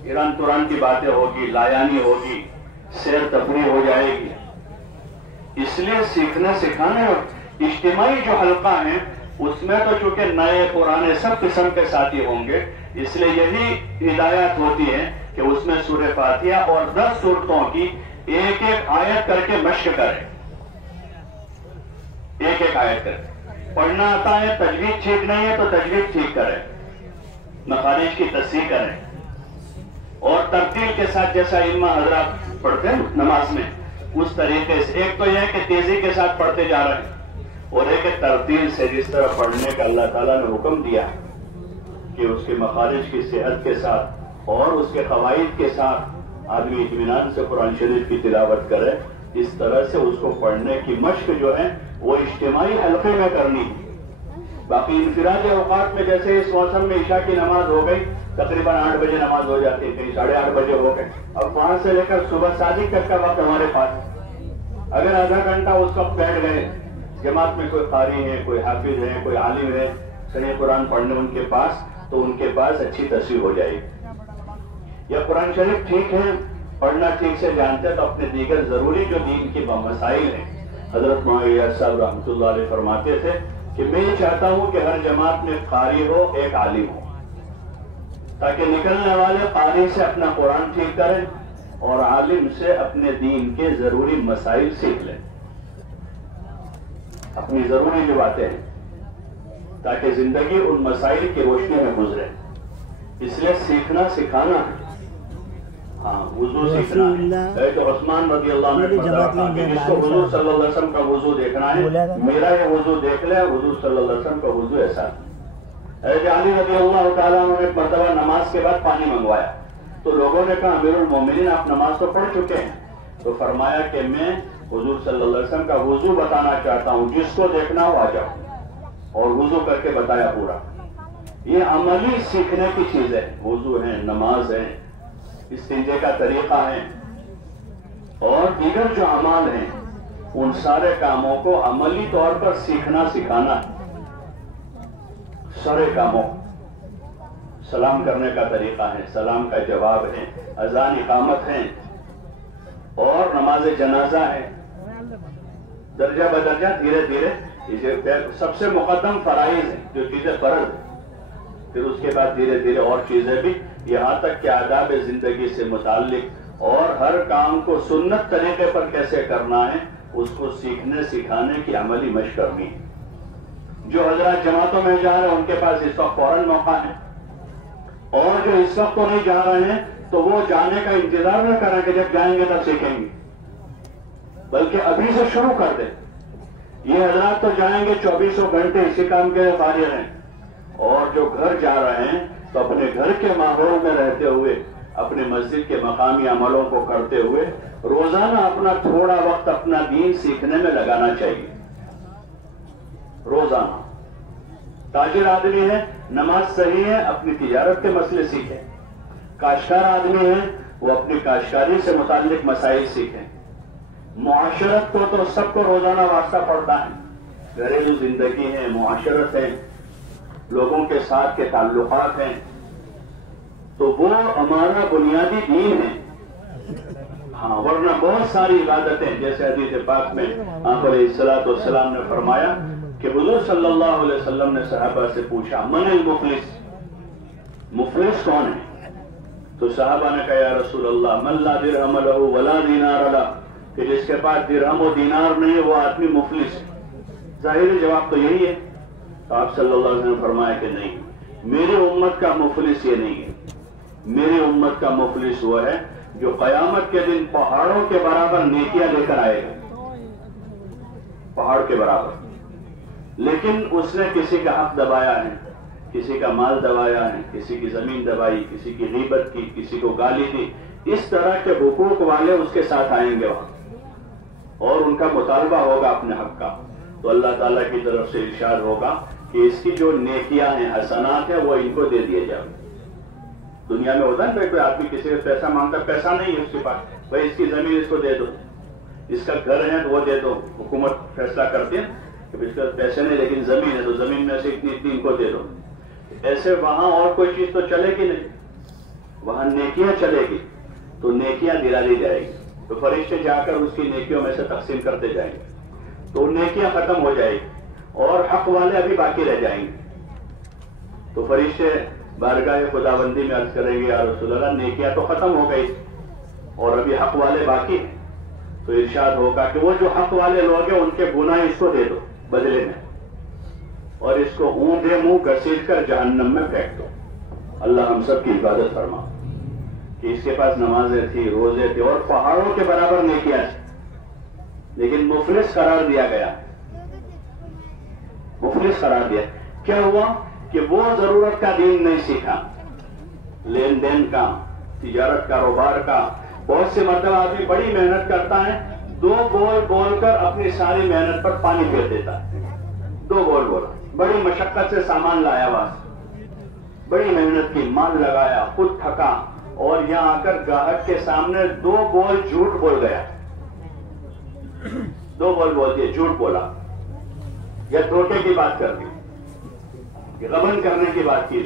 ایران توران کی باتیں ہوگی، لایانی ہوگی، سیر تفریح ہو جائے گی۔ اس لیے سیکھنا سکھانا اجتماعی جو حلقہ ہیں اس میں تو چونکہ نئے پرانے سب قسم کے ساتھی ہوں گے، اس لیے یہی ہدایت ہوتی ہے کہ اس میں سورہ فاتحہ اور 10 صورتوں کی ایک ایک آیت کر کے مشق کریں، ایک ایک آیت کریں۔ پڑھنا آتا ہے، تجوید ٹھیک نہیں ہے تو تجوید ٹھیک کریں، مخارج کی تصحیح کریں اور ترتیل کے ساتھ جیسا ائمہ حضرات پڑھتے ہیں نماز میں اس طریقے سے۔ ایک تو یہ ہے کہ تیزی کے ساتھ پڑھتے جا رہے ہیں اور ایک ترتیل سے جس طرح پڑھنے کا اللہ تعالیٰ نے حکم دیا کہ اس کے مخارج کی صحت کے ساتھ اور اس کے قواعد کے ساتھ آدمی اطمینان سے قرآن شریف کی تلاوت کرے، اس طرح سے اس کو پڑھنے کی مشق جو ہے وہ اجتماعی حلقے میں کرنی ہے۔ باقی انفرادی اوقات میں جیسے اس موسم میں عشاء کی نماز ہو گئی، تقریباً 8 بجے نماز ہو جاتی ہے، کہیں 8:30 بجے ہو گئے، اب وہاں سے لے کر صبح صادق تک کا وقت ہمارے پاس، اگر آدھا گھنٹہ اس وقت بیٹھ گئے، جماعت میں کوئی قاری ہے، کوئی حافظ ہے، کوئی عالم ہے، صحیح قرآن پڑھنے ان کے پاس، تو ان کے پاس اچھی تصویر ہو جائے گی۔ یا قرآن شریف ٹھیک ہے، پڑھنا ٹھیک سے جانتے ہیں تو اپنے دیگر ضروری جو دین کی مسائل ہیں، حضرت معاویہ صاحب رحمۃ اللہ علیہ فرماتے تھے کہ میں یہ چاہتا ہوں کہ ہر جماعت میں قاری ہو، ایک عالم ہو، تاکہ نکلنے والے قاری سے اپنا قرآن ٹھیک کریں اور عالم سے اپنے دین کے ضروری مسائل سیکھ لیں، اپنی ضروری جو باتیں ہیں، تاکہ زندگی ان مسائل کی روشنی میں گزرے۔ اس لیے سیکھنا سکھانا ہے۔ ہاں، وضو سیکھنا ہے۔ تو عثمان رضی اللہ عنہ نے فرمایا کہ جس کو حضور صلی اللہ علیہ وسلم کا وضو دیکھنا ہے، میرا یہ وضو دیکھ لے، حضور صلی اللہ علیہ وسلم کا وضو ایسا ہے۔ علی رضی اللہ تعالیٰ عنہ نے ایک مرتبہ نماز کے بعد پانی منگوایا تو لوگوں نے کہا امیر المومنین آپ نماز تو پڑھ چکے ہیں، تو فرمایا کہ میں حضور صلی اللہ علیہ وسلم کا وضو بتانا چاہتا ہوں، جس کو دیکھنا ہو آ جاؤ، اور وضو کر کے بتایا پورا۔ یہ عملی سیکھنے کی چیز ہے، وضو ہے، نماز ہے، استنجے کا طریقہ ہے، اور دیگر جو اعمال ہیں ان سارے کاموں کو عملی طور پر سیکھنا سکھانا ہے۔ سارے کاموں، سلام کرنے کا طریقہ ہے، سلام کا جواب ہے، اذان اقامت ہے، اور نماز جنازہ ہے، درجہ بدرجہ دھیرے دھیرے سب سے مقدم فرائض ہیں جو چیزیں فرض ہیں، پھر اس کے بعد دھیرے دھیرے اور چیزیں بھی، یہاں تک کہ آداب زندگی سے متعلق اور ہر کام کو سنت طریقے پر کیسے کرنا ہے اس کو سیکھنے سکھانے کی عملی مشق کرنی ہے۔ جو حضرات جماعتوں میں جا رہے ہیں ان کے پاس اس وقت فوراً موقع ہے، اور جو اس وقت تو نہیں جا رہے ہیں تو وہ جانے کا انتظار نہ کریں کہ جب جائیں گے تب سیکھیں گے، بلکہ ابھی سے شروع کر دیں۔ یہ حضرات تو جائیں گے 24 گھنٹے اسی کام کے فارغ ہیں، اور جو گھر جا رہے ہیں تو اپنے گھر کے ماحول میں رہتے ہوئے اپنے مسجد کے مقامی عملوں کو کرتے ہوئے روزانہ اپنا تھوڑا وقت اپنا دین سیکھنے میں لگانا چاہیے۔ روزانہ تاجر آدمی ہے، نماز صحیح ہے، اپنی تجارت کے مسئلے سیکھیں۔ کاشتکار آدمی ہے، وہ اپنی کاشتکاری سے متعلق مسائل سیکھیں۔ معاشرت کو تو سب کو روزانہ واسطہ پڑتا ہے، گھریلو زندگی ہے، معاشرت ہے، لوگوں کے ساتھ کے تعلقات ہیں، تو وہ ہمارا بنیادی دین ہے۔ ہاں، ورنہ بہت ساری عبادتیں، جیسے حدیث پاک میں آقا علیہ الصلوۃ والسلام نے فرمایا کہ حضور صلی اللہ علیہ وسلم نے صحابہ سے پوچھا من المفلس، مفلس کون ہے؟ تو صحابہ نے کہا یا رسول اللہ من لا درہم لہ ولا دینار لہ، کہ جس کے پاس درہم و دینار نہیں ہے وہ آدمی مفلس ہے۔ ظاہری جواب تو یہی ہے۔ تو آپ صلی اللہ علیہ وسلم نے فرمایا کہ نہیں، میری امت کا مفلس یہ نہیں ہے، میری امت کا مفلس وہ ہے جو قیامت کے دن پہاڑوں کے برابر نیکیاں لے کر آئے گا، پہاڑ کے برابر، لیکن اس نے کسی کا حق دبایا ہے، کسی کا مال دبایا ہے، کسی کی زمین دبائی، کسی کی غیبت کی، کسی کو گالی دی، اس طرح کے حقوق والے اس کے ساتھ آئیں گے وہاں، اور ان کا مطالبہ ہوگا اپنے حق کا، تو اللہ تعالیٰ کی طرف سے ارشاد ہوگا کہ اس کی جو نیکیاں ہیں، حسنات ہیں، وہ ان کو دے دیے جائیں۔ دنیا میں ہوتا ہے کوئی آدمی کسی سے پیسہ مانگتا، پیسہ نہیں ہے اس کے پاس، بھائی اس کی زمین اس کو دے دو، اس کا گھر ہے تو وہ دے دو، حکومت فیصلہ کرتی ہے کہ اس کا پیسے نہیں لیکن زمین ہے تو زمین میں سے اتنی ان کو دے دو۔ ایسے وہاں اور کوئی چیز تو چلے گی نہیں، وہاں نیکیاں چلے گی، تو نیکیاں دلا دی جائے گی، تو فرشتے جا کر اس کی نیکیوں میں سے تقسیم کرتے جائیں گے، تو نیکیاں ختم ہو جائے گی اور حق والے ابھی باقی رہ جائیں گے۔ تو فرشتے بارگاہ خداوندی میں عرض کریں گے یا رسول اللہ نیکیاں تو ختم ہو گئی اور ابھی حق والے باقی ہیں، تو ارشاد ہوگا کہ وہ جو حق والے لوگ ہیں ان کے گناہ اس کو دے دو بدلے میں، اور اس کو اونڈے منہ گھسیٹ کر جہنم میں پھینک دو۔ اللہ ہم سب کی عبادت فرما کہ اس کے پاس نمازیں تھی، روزے تھے، اور پہاڑوں کے برابر نیکیاں تھی، لیکن مفلس قرار دیا گیا، مفلس قرار دیا۔ کیا ہوا کہ وہ ضرورت کا دین نہیں سیکھا، لین دین کا، تجارت کاروبار کا۔ بہت سے مرتبہ آدمی بڑی محنت کرتا ہے، دو بول بول کر اپنی ساری محنت پر پانی پھیر دیتا ہے، دو بول بول، بڑی مشقت سے سامان لایا، بڑی محنت کی، مال لگایا، خود تھکا، اور یہاں آ کر گاہک کے سامنے دو بول جھوٹ بول گیا، دو بول بول دیے، جھوٹ بولا، یا دھوکے کی بات کر دی، غبن کرنے کی بات کی،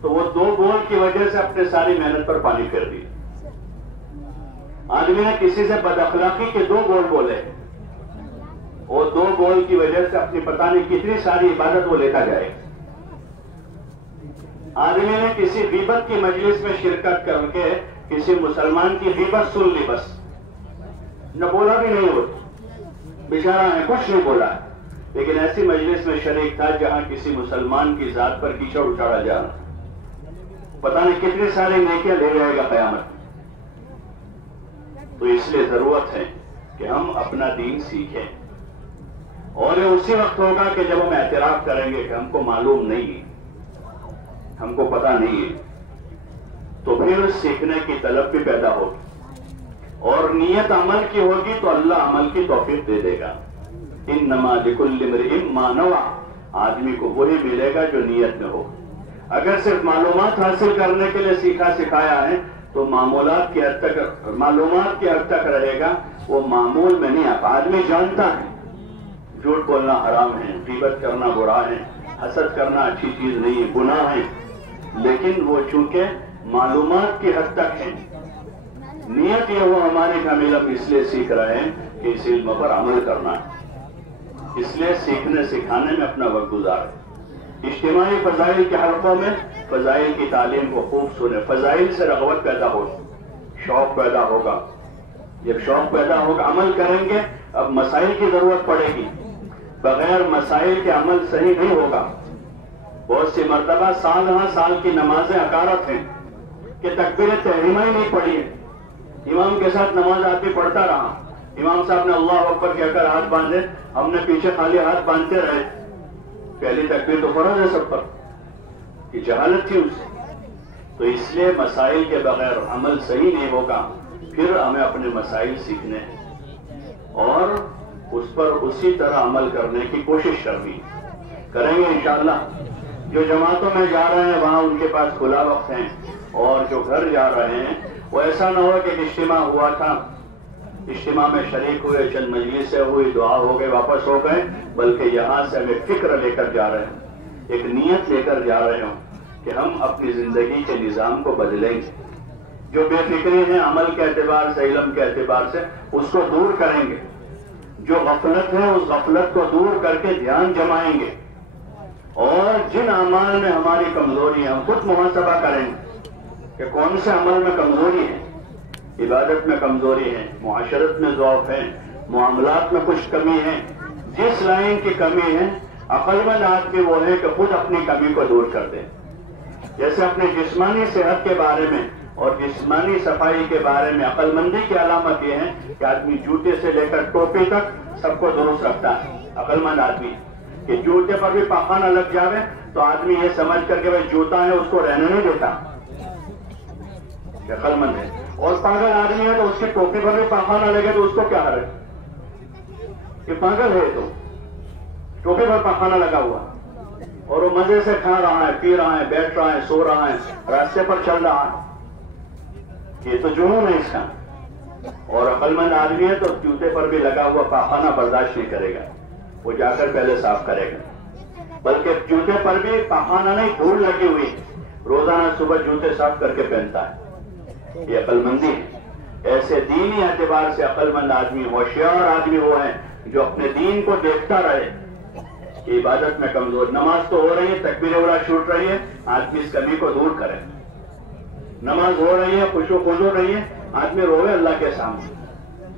تو وہ دو بول کی وجہ سے اپنے ساری محنت پر پانی پھیر دی۔ آدمی نے کسی سے بد اخلاقی کے دو بول بولے، وہ دو بول کی وجہ سے اپنی پتہ نہیں کتنی ساری عبادت وہ لیتا جائے۔ آدمی نے کسی غیبت کی مجلس میں شرکت کر کے کسی مسلمان کی غیبت سن لی، بس نہ بولا بھی نہیں، وہ بیچارہ ہے، کچھ نہیں بولا، لیکن ایسی مجلس میں شریک تھا جہاں کسی مسلمان کی ذات پر کیچڑ اچھاڑا جا رہا، پتہ نہیں کتنی ساری نیکیاں لے جائے گا قیامت۔ تو اس لیے ضرورت ہے کہ ہم اپنا دین سیکھیں، اور یہ اسی وقت ہوگا کہ جب ہم اعتراف کریں گے کہ ہم کو معلوم نہیں ہے، ہم کو پتہ نہیں ہے، تو پھر سیکھنے کی طلب بھی پیدا ہوگی۔ اور نیت عمل کی ہوگی تو اللہ عمل کی توفیق دے دے گا. انما لکل امرئ ما نوى، آدمی کو وہی ملے گا جو نیت میں ہو. اگر صرف معلومات حاصل کرنے کے لیے سیکھا سکھایا ہے تو معمولات کی حد تک، معلومات کی حد تک رہے گا، وہ معمول میں نہیں آتا. آدمی جانتا ہے جھوٹ بولنا حرام ہے، غیبت کرنا برا ہے، حسد کرنا اچھی چیز نہیں ہے، گناہ ہے، لیکن وہ چونکہ معلومات کی حد تک ہے. نیت یہ وہ ہمارے کہ ہم علم اس لیے سیکھ رہے ہیں کہ اس علم پر عمل کرنا ہے، اس لیے سیکھنے سکھانے میں اپنا وقت گزارے. اجتماعی فضائل کے حلقوں میں فضائل کی تعلیم کو خوب سنیں. فضائل سے رغبت پیدا ہوگی، شوق پیدا ہوگا. جب شوق پیدا ہوگا عمل کریں گے. اب مسائل کی ضرورت پڑے گی، بغیر مسائل کے عمل صحیح نہیں ہوگا. بہت سی مرتبہ سال ہاں سال کی نمازیں حقارت ہیں کہ تکبیر تحریمہ ہی نہیں پڑھی ہے. امام کے ساتھ نماز آدمی پڑھتا رہا، امام صاحب نے اللہ اکبر کہہ کر ہاتھ باندھے، ہم نے پیچھے خالی ہاتھ باندھتے رہے. پہلی تکبیر تو فرض ہے سب پر، کہ جہالت تھی اس سے. تو اس لیے مسائل کے بغیر عمل صحیح نہیں ہوگا. پھر ہمیں اپنے مسائل سیکھنے اور اس پر اسی طرح عمل کرنے کی کوشش کریں گے انشاءاللہ. جو جماعتوں میں جا رہے ہیں وہاں ان کے پاس کھلا وقت ہے، اور جو گھر جا رہے ہیں وہ ایسا نہ ہو کہ اجتماع ہوا تھا، اجتماع میں شریک ہوئے، چند مجلسیں ہوئی، دعا ہو گئے، واپس ہو گئے، بلکہ یہاں سے ہمیں فکر لے کر جا رہے ہیں، ایک نیت لے کر جا رہے ہوں کہ ہم اپنی زندگی کے نظام کو بدلیں گے. جو بے فکری ہے عمل کے اعتبار سے، علم کے اعتبار سے، اس کو دور کریں گے. جو غفلت ہے اس غفلت کو دور کر کے دھیان جمائیں گے. اور جن اعمال میں ہماری کمزوری ہے ہم خود محاسبہ کریں گے کہ کون سے عمل میں کمزوری ہے. عبادت میں کمزوری ہے، معاشرت میں ضعف ہے، معاملات میں کچھ کمی ہے. جس لائن کی کمی ہے عقل مند آدمی وہ ہے کہ خود اپنی کمی کو دور کر دے. جیسے اپنے جسمانی صحت کے بارے میں اور جسمانی صفائی کے بارے میں عقل مندی کی علامت یہ ہے کہ آدمی جوتے سے لے کر ٹوپی تک سب کو درست رکھتا ہے. عقل مند آدمی کہ جوتے پر بھی پاخانہ لگ جاوے تو آدمی یہ سمجھ کر کہ بھائی جوتا ہے اس کو رہنے نہیں دیتا، عقل مند ہے. اور پاگل آدمی ہے تو اس کی ٹوپی پر بھی پاخانہ لگے تو اس کو کیا حرج کہ پاگل ہے تو ٹوپی پر پاخانہ لگا ہوا اور وہ مزے سے کھا رہا ہے، پی رہا ہے، بیٹھ رہا ہے، سو رہا ہے، راستے پر چل رہا ہے. یہ تو جنون ہے اس کا. اور عقل مند آدمی ہے تو جوتے پر بھی لگا ہوا پاخانہ برداشت نہیں کرے گا، وہ جا کر پہلے صاف کرے گا. بلکہ جوتے پر بھی پاخانہ نہیں، دھول لگی ہوئی، روزانہ صبح جوتے صاف کر کے پہنتا ہے. یہ عقل مندی ہے. ایسے دینی اعتبار سے عقل مند آدمی، ہوشیار آدمی وہ ہے جو اپنے دین کو دیکھتا رہے کہ عبادت میں کمزور. نماز تو ہو رہی ہے، تکبیر اولا چھوٹ رہی ہے، آدمی اس کمی کو دور کرے. نماز ہو رہی ہے، خشوع خضوع رہی ہے، آدمی روے اللہ کے سامنے.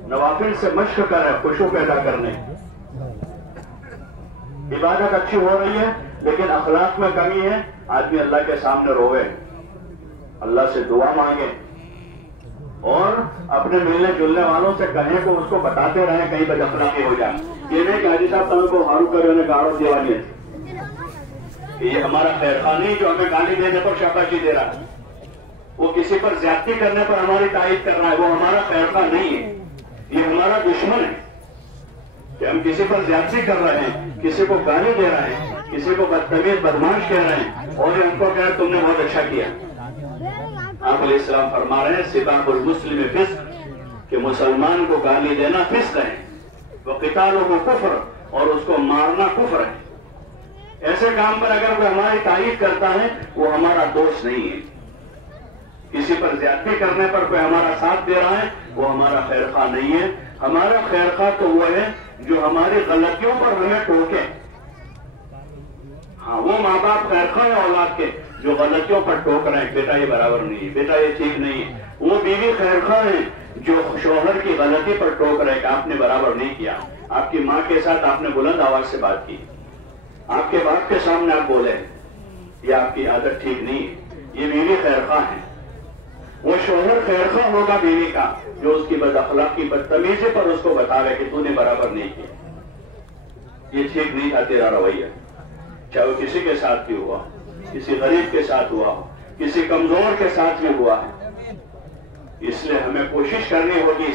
نوافل سے مشق کرے خشوع پیدا کرنے. عبادت اچھی ہو رہی ہے لیکن اخلاق میں کمی ہے، آدمی اللہ کے سامنے روے، اللہ سے دعا مانگے اور اپنے ملنے جلنے والوں سے کہیں کو اس کو بتاتے رہیں کہیں بد اخلاقی ہو جائے. یہ نہیں کہ حاجی صاحب تمہیں کو ہارو کرے نے گاڑو دیوانی ہے کہ یہ ہمارا خیر خواہ نہیں جو ہمیں گالی دینے پر شاباشی دے رہا ہے، وہ کسی پر زیادتی کرنے پر ہماری تائید کر رہا ہے، وہ ہمارا خیر خواہ نہیں ہے، یہ ہمارا دشمن ہے کہ ہم کسی پر زیادتی کر رہے ہیں، کسی کو گالی دے رہے ہیں، کسی کو بدتمیز بدماش کہہ رہے ہیں اور ان کو کہہ تم نے بہت اچھا کیا. آپ علیہ السلام فرما رہے ہیں سباب المسلم فسق، کہ مسلمان کو گالی دینا فسق ہے، وقتالہ کفر، اور اس کو مارنا کفر ہے. ایسے کام پر اگر وہ ہماری تعریف کرتا ہے وہ ہمارا دوست نہیں ہے. کسی پر زیادتی کرنے پر کوئی ہمارا ساتھ دے رہا ہے وہ ہمارا خیر خواہ نہیں ہے. ہمارا خیر خواہ تو وہ ہے جو ہماری غلطیوں پر ہمیں ٹوکے. ہاں وہ ماں باپ خیر خواہ ہیں اولاد کے جو غلطیوں پر ٹوک رہے ہیں، بیٹا یہ برابر نہیں ہے، بیٹا یہ ٹھیک نہیں ہے. وہ بیوی خیر خواہ ہیں جو شوہر کی غلطی پر ٹوک رہے کہ آپ نے برابر نہیں کیا. آپ کی ماں کے ساتھ آپ نے بلند آواز سے بات کی، آپ کے باپ کے سامنے آپ بولے، یہ آپ کی عادت ٹھیک نہیں ہے. یہ بیوی خیر خواہ ہے. وہ شوہر خیر خواہ ہوگا بیوی کا جو اس کی بد اخلاقی بدتمیزی پر اس کو بتاوے کہ تو نے برابر نہیں کیا، یہ ٹھیک نہیں تھا تیرا رویہ. چاہے وہ کسی کے ساتھ بھی ہوا، کسی غریب کے ساتھ ہوا ہو، کسی کمزور کے ساتھ بھی ہوا ہے. اس لیے ہمیں کوشش کرنی ہوگی،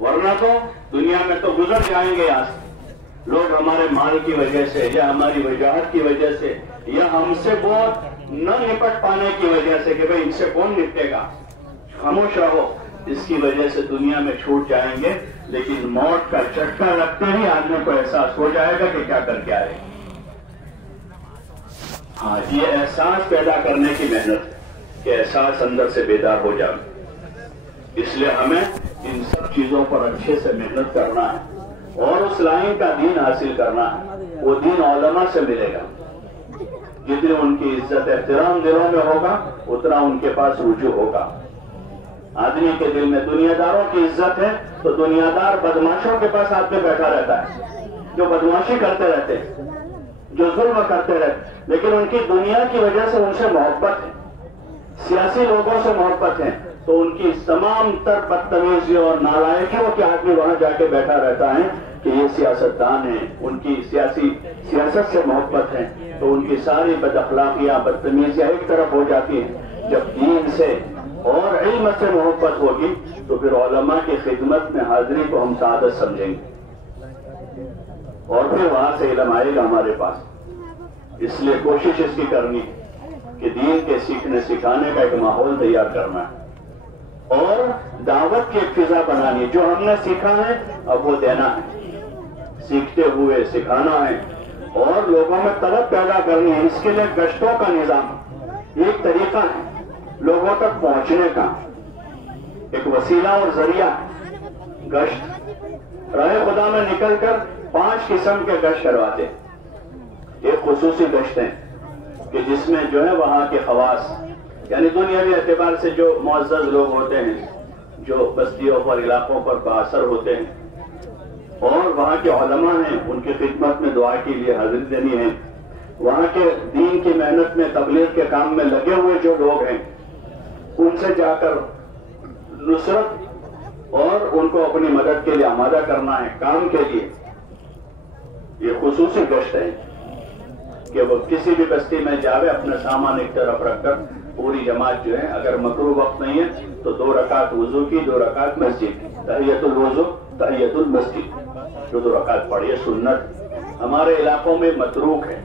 ورنہ تو دنیا میں تو گزر جائیں گے یہاں سے لوگ ہمارے مال کی وجہ سے یا ہماری وجاہت کی وجہ سے یا ہم سے بہت نہ نپٹ پانے کی وجہ سے کہ بھئی ان سے کون نپٹے گا، خاموش رہو، اس کی وجہ سے دنیا میں چھوٹ جائیں گے، لیکن موت کا چٹکا لگتے ہی آدمی کو احساس ہو جائے گا کہ کیا کر کے آئے۔ ہاں، یہ احساس پیدا کرنے کی محنت ہے کہ احساس اندر سے بیدار ہو جائے۔ اس لیے ہمیں ان سب چیزوں پر اچھے سے محنت کرنا ہے اور اس لائن کا دین حاصل کرنا ہے۔ وہ دین علماء سے ملے گا، جتنی ان کی عزت احترام دلوں میں ہوگا اتنا ان کے پاس رجوع ہوگا۔ آدمی کے دل میں دنیا داروں کی عزت ہے تو دنیا دار بدماشوں کے پاس آدمی بیٹھا رہتا ہے، جو بدماشی کرتے رہتے ہیں، جو ظلم کرتے رہتے، لیکن ان کی دنیا کی وجہ سے ان سے محبت ہے، سیاسی لوگوں سے محبت ہے، تو ان کی تمام تر بدتمیزی اور نالائقیوں کے آدمی وہاں جا کے بیٹھا رہتا ہے کہ یہ سیاستدان ہیں، ان کی سیاست سے محبت ہے، تو ان کی ساری بد اخلاقیاں بدتمیزیاں ایک طرف ہو جاتی ہیں۔ جب دین سے اور علم سے محبت ہوگی تو پھر علماء کی خدمت میں حاضری کو ہم سعادت سمجھیں گے اور پھر وہاں سے علم آئے گا ہمارے پاس۔ اس لیے کوشش اس کی کرنی کہ دین کے سیکھنے سکھانے کا ایک ماحول تیار کرنا ہے اور دعوت کی ایک فضا بنانی، جو ہم نے سیکھا ہے اب وہ دینا ہے، سیکھتے ہوئے سکھانا ہے اور لوگوں میں طلب پیدا کرنی ہے۔ اس کے لیے گشتوں کا نظام ایک طریقہ ہے لوگوں تک پہنچنے کا، ایک وسیلہ اور ذریعہ گشت۔ راہ خدا میں نکل کر 5 قسم کے گشت کرواتے، ایک خصوصی گشت ہے کہ جس میں جو ہے وہاں کے خواص یعنی دنیاوی اعتبار سے جو معزز لوگ ہوتے ہیں، جو بستیوں پر علاقوں پر بااثر ہوتے ہیں اور وہاں کے علماء ہیں، ان کی خدمت میں دعا کے لیے حاضری دینی ہے، وہاں کے دین کی محنت میں تبلیغ کے کام میں لگے ہوئے جو لوگ ہیں ان سے جا کر نصرت اور ان کو اپنی مدد کے لیے آمادہ کرنا ہے کام کے لیے۔ یہ خصوصی گشت ہے کہ وہ کسی بھی بستی میں جاوے، اپنا سامان ایک طرف رکھ کر پوری جماعت جو ہے، اگر مکروہ وقت نہیں ہے تو 2 رکعت وضو کی، 2 رکعت مسجد کی، تحیۃ الوضو تحیۃ المسجد، جو 2 رکعت پڑھیے سنت۔ ہمارے علاقوں میں متروک ہے،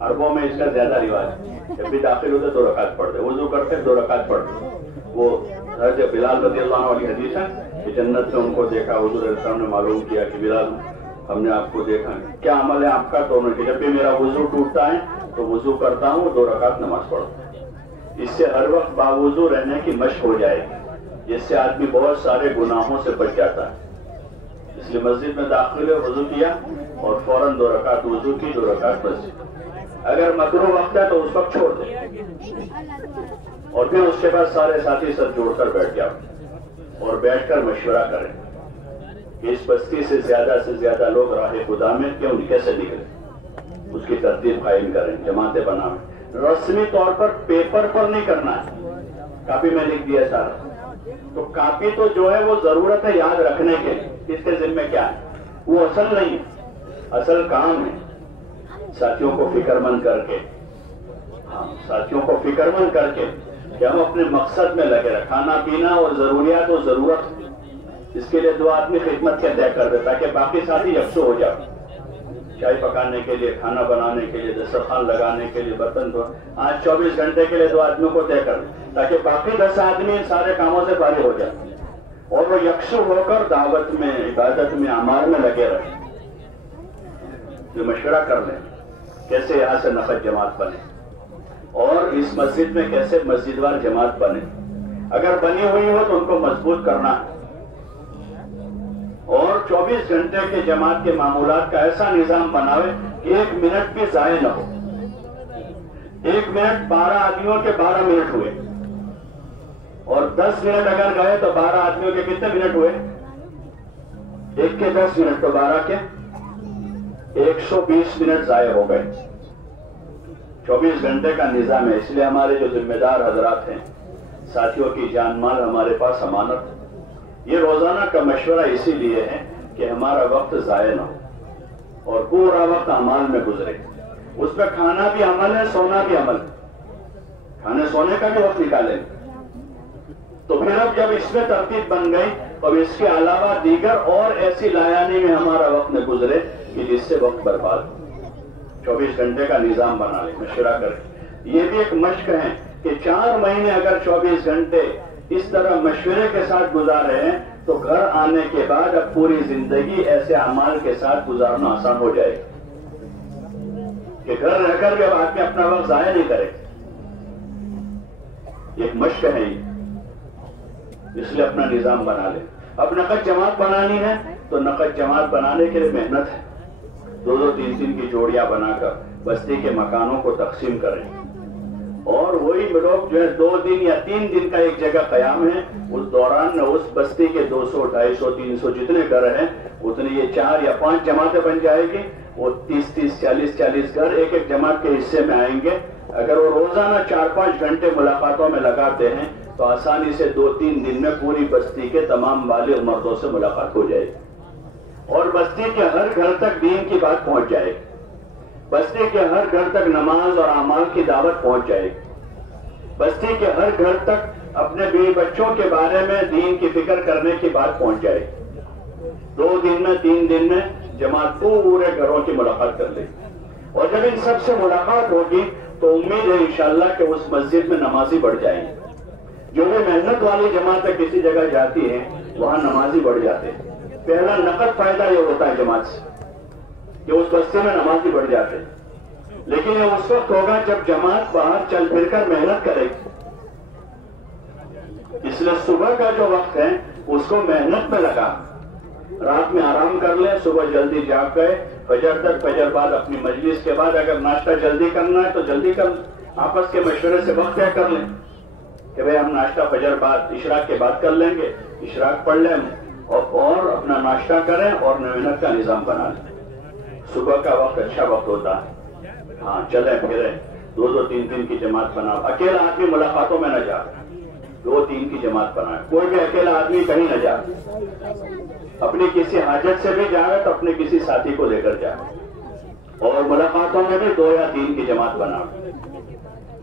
عربوں میں اس کا زیادہ رواج ہے، جب بھی داخل ہوتے 2 رکعت پڑھتے، وضو کرتے 2 رکعت پڑھتے۔ وہ حضرت بلال رضی اللہ عنہ والی حدیث ہے کہ جنت میں ان کو دیکھا، حضور علیہ السلام نے معلوم کیا کہ بلال ہم نے آپ کو دیکھا، کیا عمل ہے آپ کا؟ تو انہوں نے جب بھی میرا وضو ٹوٹتا ہے تو وضو کرتا ہوں، 2 رکعت نماز پڑھتا ہوں۔ اس سے ہر وقت باوضو رہنے کی مشق ہو جائے گی، جس سے آدمی بہت سارے گناہوں سے بچ جاتا ہے۔ اس لیے مسجد میں داخل ہوئے، وضو کیا اور فوراً 2 رکعت وضو کی، 2 رکعت مسجد۔ اگر مکروہ وقت ہے تو اس وقت چھوڑ دیں اور پھر اس کے بعد سارے ساتھی سب جوڑ کر بیٹھ جاؤ اور بیٹھ کر مشورہ کریں کہ اس بستی سے زیادہ لوگ راہ خدا میں کیوں کیسے نکلے، اس کی ترتیب قائم کریں، جماعتیں بنائیں۔ رسمی طور پر پیپر پر نہیں کرنا ہے، کاپی میں لکھ دیا سارا، تو کاپی تو جو ہے وہ ضرورت ہے یاد رکھنے کے، اس کے ذمہ کیا ہے، وہ اصل نہیں ہے، اصل کام ہے ساتھیوں کو فکر مند کر کے، ساتھیوں کو فکر مند کر کے کہ ہم اپنے مقصد میں لگے رہے، کھانا پینا اور ضروریات و ضرورت، اس کے لیے 2 آدمی خدمت کے طے کر دے تاکہ باقی ساتھی یکسو ہو جائے، چائے پکانے کے لیے، کھانا بنانے کے لیے، دسترخوان لگانے کے لیے، برتن آج 24 گھنٹے کے لیے 2 آدمیوں کو طے کر دیں تاکہ باقی 10 آدمی ان سارے کاموں سے فارغ ہو جائے اور وہ یکسو ہو کر دعوت میں، عبادت میں، اعمال میں لگے رہے۔ جو مشورہ کر لیں کیسے یہاں سے نفع جماعت بنے اور اس مسجد میں کیسے مسجد وار جماعت بنے، اگر بنی ہوئی ہو تو ان کو مضبوط کرنا ہے اور 24 گھنٹے کے جماعت کے معمولات کا ایسا نظام بناوے کہ 1 منٹ بھی ضائع نہ ہو۔ 1 منٹ 12 آدمیوں کے 12 منٹ ہوئے اور 10 منٹ اگر گئے تو 12 آدمیوں کے کتنے منٹ ہوئے؟ 1 کے 10 منٹ تو 12 کے 120 منٹ ضائع ہو گئے۔ 24 گھنٹے کا نظام ہے، اس لیے ہمارے جو ذمہ دار حضرات ہیں، ساتھیوں کی جان مال ہمارے پاس امانت، یہ روزانہ کا مشورہ اسی لیے ہے کہ ہمارا وقت ضائع نہ ہو اور پورا وقت اعمال میں گزرے۔ اس میں کھانا بھی عمل ہے، سونا بھی عمل ہے، کھانے سونے کا بھی وقت نکالیں تو پھر اب جب اس میں ترتیب بن گئی اور اس کے علاوہ دیگر اور ایسی لایانی میں ہمارا وقت نہ گزرے کہ جس سے وقت برباد ہو، 24 گھنٹے کا نظام بنا لیں، مشورہ کریں۔ یہ بھی ایک مشق ہے کہ 4 مہینے اگر 24 گھنٹے اس طرح مشورے کے ساتھ گزارے ہیں تو گھر آنے کے بعد اب پوری زندگی ایسے اعمال کے ساتھ گزارنا آسان ہو جائے کہ گھر رہ کر بھی اب آدمی اپنا وقت ضائع نہیں کرے۔ ایک مشق ہے یہ، اس لیے اپنا نظام بنا لیں۔ اب نقد جماعت بنانی ہے تو نقد جماعت بنانے کے لیے محنت ہے، 2-2 3-3 کی جوڑیاں بنا کر بستی کے مکانوں کو تقسیم کریں، اور وہی لوگ جو ہے 2 دن یا 3 دن کا ایک جگہ قیام ہے، اس دوران اس بستی کے 200 250 300 جتنے گھر ہیں اتنے یہ 4 یا 5 جماعتیں بن جائے گی، وہ 30 40 گھر ایک ایک جماعت کے حصے میں آئیں گے۔ اگر وہ روزانہ 4-5 گھنٹے ملاقاتوں میں لگاتے ہیں تو آسانی سے 2-3 دن میں پوری بستی کے تمام بالغ مردوں سے ملاقات ہو جائے گی، اور بستی کے ہر گھر تک دین کی بات پہنچ جائے گی، بستی کے ہر گھر تک نماز اور اعمال کی دعوت پہنچ جائے گی، بستی کے ہر گھر تک اپنے بیوی بچوں کے بارے میں دین کی فکر کرنے کی بات پہنچ جائے گی۔ 2 دن میں 3 دن میں جماعت پورے گھروں کی ملاقات کر لے گی، اور جب ان سب سے ملاقات ہوگی تو امید ہے انشاءاللہ کہ اس مسجد میں نمازی بڑھ جائیں گے۔ جو بھی محنت والی جماعتیں کسی جگہ جاتی ہیں وہاں نمازی بڑھ جاتے ہیں۔ پہلا نقد فائدہ یہ ہوتا ہے جماعت سے کہ اس بستی میں نمازی بڑھ جاتے ہیں، لیکن یہ اس وقت ہوگا جب جماعت باہر چل پھر کر محنت کرے گی۔ اس لیے صبح کا جو وقت ہے اس کو محنت میں لگا، رات میں آرام کر لیں، صبح جلدی جاگ گئے، فجر تک، فجر بعد اپنی مجلس کے بعد اگر ناشتہ جلدی کرنا ہے تو جلدی کر، آپس کے مشورے سے وقت طے کر لیں کہ بھئی ہم ناشتہ فجر بعد اشراق کے بعد کر لیں گے، اشراق پڑھ لیں اور اپنا ناشتہ کریں اور محنت کا نظام بنا لیں۔ صبح کا وقت اچھا وقت ہوتا ہے، ہاں چلیں پھریں، 2-2 3-3 کی جماعت بناؤ۔ اکیلا آدمی ملاقاتوں میں نہ جا، 2-3 کی جماعت بنائے، کوئی بھی اکیلا آدمی کہیں نہ جا، اپنی کسی حاجت سے بھی جا رہا تو اپنے کسی ساتھی کو لے کر جا، اور ملاقاتوں میں بھی 2 یا 3 کی جماعت بناؤ،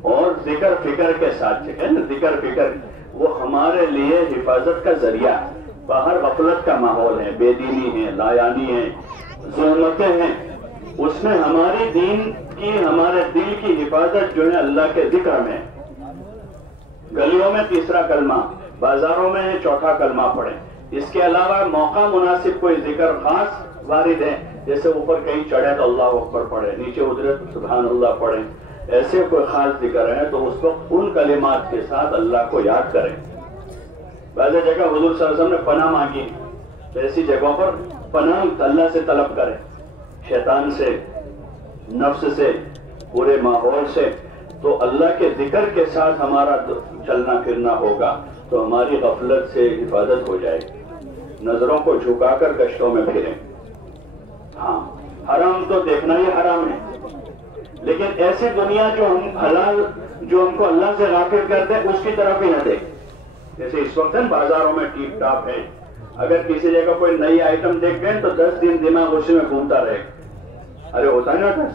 اور ذکر فکر کے ساتھ ذکر فکر وہ ہمارے لیے حفاظت کا ذریعہ ہے۔ باہر غفلت کا ماحول ہے، بے دینی ہے، لایانی ہے، ظلمتیں ہیں، اس میں ہماری دین کی، ہمارے دل کی حفاظت جو ہے اللہ کے ذکر میں۔ گلیوں میں 3 کلمہ، بازاروں میں 4 کلمہ پڑھیں۔ اس کے علاوہ موقع مناسب کوئی ذکر خاص وارد ہے، جیسے اوپر کہیں چڑھے تو اللہ اکبر پڑھیں، نیچے اترے تو سبحان اللہ پڑھیں، ایسے کوئی خاص ذکر ہے تو اس وقت ان کلمات کے ساتھ اللہ کو یاد کریں۔ بعض جگہ حضور صلی اللہ علیہ وسلم نے پناہ مانگی، تو ایسی جگہوں پر پناہ اللہ سے طلب کریں، شیطان سے، نفس سے، پورے ماحول سے۔ تو اللہ کے ذکر کے ساتھ ہمارا چلنا پھرنا ہوگا تو ہماری غفلت سے حفاظت ہو جائے گی۔ نظروں کو جھکا کر گشتوں میں پھریں۔ ہاں حرام تو دیکھنا ہی حرام ہے، لیکن ایسی دنیا جو ہم حلال، جو ہم کو اللہ سے غافل کرتے ہیں اس کی طرف ہی نہ دیکھ۔ جیسے اس وقت بازاروں میں ٹیپ ٹاپ ہے، اگر کسی جگہ کوئی نئی آئٹم دیکھ گئے تو 10 دن دماغ اسی میں گھومتا رہے گا۔ ارے ہوتا ہے نا،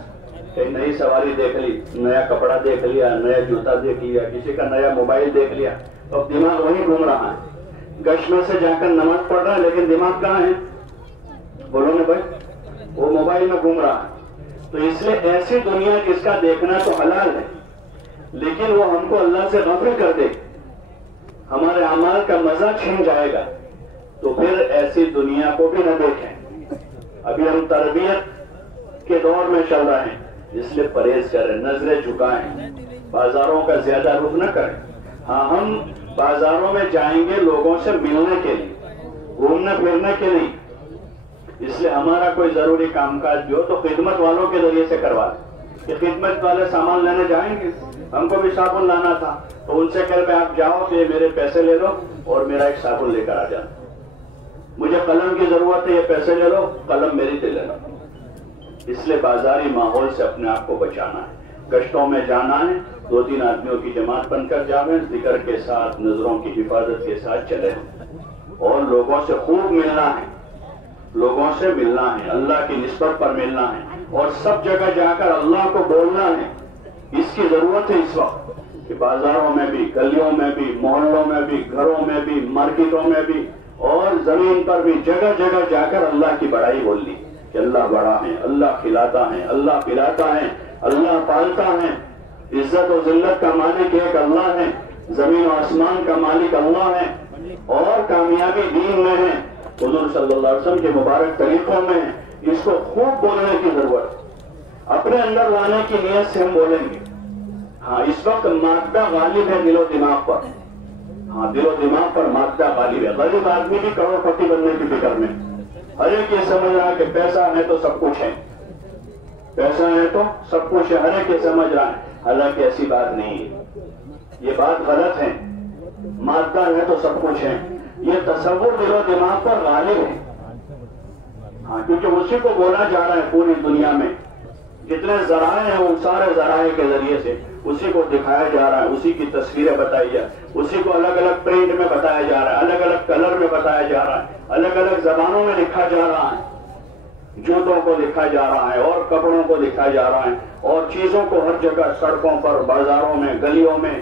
کہیں نئی سواری دیکھ لی، نیا کپڑا دیکھ لیا، نیا جوتا دیکھ لیا، کسی کا نیا موبائل دیکھ لیا، اب دماغ وہیں گھوم رہا ہے۔ گشت میں سے جا کر نماز پڑھ رہا ہے لیکن دماغ کہاں ہے؟ بولو نا بھائی، وہ موبائل میں گھوم رہا ہے۔ تو اس لیے ایسی دنیا جس کا دیکھنا تو حلال ہے لیکن وہ ہم کو اللہ سے غافل کر دے، ہمارے اعمال کا مزہ چھن جائے گا، تو پھر ایسی دنیا کو بھی نہ دیکھیں۔ ابھی ہم تربیت کے دور میں چل رہے ہیں، اس لیے پرہیز کریں، نظریں جھکائیں، بازاروں کا زیادہ رخ نہ کریں۔ ہاں ہم بازاروں میں جائیں گے لوگوں سے ملنے کے لیے، گھومنے پھرنے کے لیے، اس لیے ہمارا کوئی ضروری کام کاج جو تو خدمت والوں کے ذریعے سے کروا دیں کہ خدمت والے سامان لینے جائیں گے، ہم کو بھی صابن لانا تھا تو ان سے کہہ پہ آپ جاؤ کہ میرے پیسے لے لو اور میرا ایک صابن لے کر آ جانا، مجھے قلم کی ضرورت ہے، یہ پیسے لے لو، قلم میری سے لے لو۔ اس لیے بازاری ماحول سے اپنے آپ کو بچانا ہے، گشتوں میں جانا ہے، 2-3 آدمیوں کی جماعت بن کر جاویں، ذکر کے ساتھ، نظروں کی حفاظت کے ساتھ چلیں، اور لوگوں سے خوب ملنا ہے، لوگوں سے ملنا ہے، اللہ کی نسبت پر ملنا ہے، اور سب جگہ جا کر اللہ کو بولنا ہے۔ اس کی ضرورت ہے اس وقت، کہ بازاروں میں بھی، گلیوں میں بھی، محلوں میں بھی، گھروں میں بھی، مارکیٹوں میں بھی اور زمین پر بھی جگہ جگہ جا کر اللہ کی بڑائی بولنی کہ اللہ بڑا ہے، اللہ کھلاتا ہے، اللہ پلاتا ہے، اللہ پالتا ہے، عزت و ذلت کا مالک ایک اللہ ہے، زمین و آسمان کا مالک اللہ ہے، اور کامیابی دین میں ہے، حضور صلی اللہ علیہ وسلم کے مبارک طریقوں میں ہے۔ اس کو خوب بولنے کی ضرورت ہے، اپنے اندر لانے کی نیت سے ہم بولیں گے۔ ہاں اس وقت مادہ غالب ہے دل و دماغ پر، ہاں دل و دماغ پر مادہ غالب ہے۔ غریب آدمی بھی کروڑ پتی بننے کی فکر میں، ہر ایک یہ سمجھ رہا ہے کہ پیسہ ہے تو سب کچھ ہے، پیسہ ہے تو سب کچھ ہے، ہر ایک یہ سمجھ رہا ہے، حالانکہ ایسی بات نہیں ہے، یہ بات غلط ہے۔ مادہ ہے تو سب کچھ ہے، یہ تصور دل و دماغ پر غالب ہے، ہاں کیونکہ اسی کو بولا جا رہا ہے پوری دنیا میں، جتنے ذرائع ہیں ان سارے ذرائع کے ذریعے سے اسی کو دکھایا جا رہا ہے، اسی کی تصویریں بتائی جا، اسی کو الگ الگ پرنٹ میں بتایا جا رہا ہے، الگ الگ کلر میں بتایا جا رہا ہے، الگ الگ زبانوں میں لکھا جا رہا ہے، جوتوں کو لکھا جا رہا ہے اور کپڑوں کو لکھا جا رہا ہے، اور چیزوں کو ہر جگہ، سڑکوں پر، بازاروں میں، گلیوں میں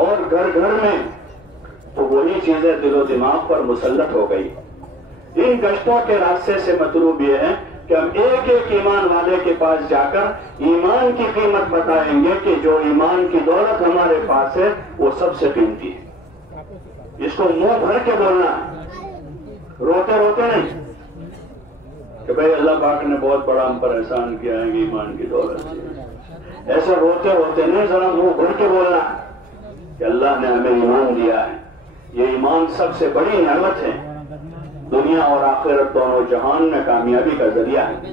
اور گھر گھر میں، تو وہی چیزیں دل و دماغ پر مسلط ہو گئی۔ ان گشتوں کے راستے سے مطلوب یہ ہے کہ ہم ایک ایک ایمان والے کے پاس جا کر ایمان کی قیمت بتائیں گے کہ جو ایمان کی دولت ہمارے پاس ہے وہ سب سے قیمتی ہے۔ اس کو منہ بھر کے بولنا ہے، روتے روتے نہیں کہ بھئی اللہ پاک نے بہت بڑا ہم پر احسان کیا ہے ایمان کی دولت سے، ایسے روتے روتے نہیں، ذرا منہ بھر کے بولنا ہے کہ اللہ نے ہمیں ایمان دیا ہے، یہ ایمان سب سے بڑی نعمت ہے، دنیا اور آخرت دونوں جہان میں کامیابی کا ذریعہ ہے۔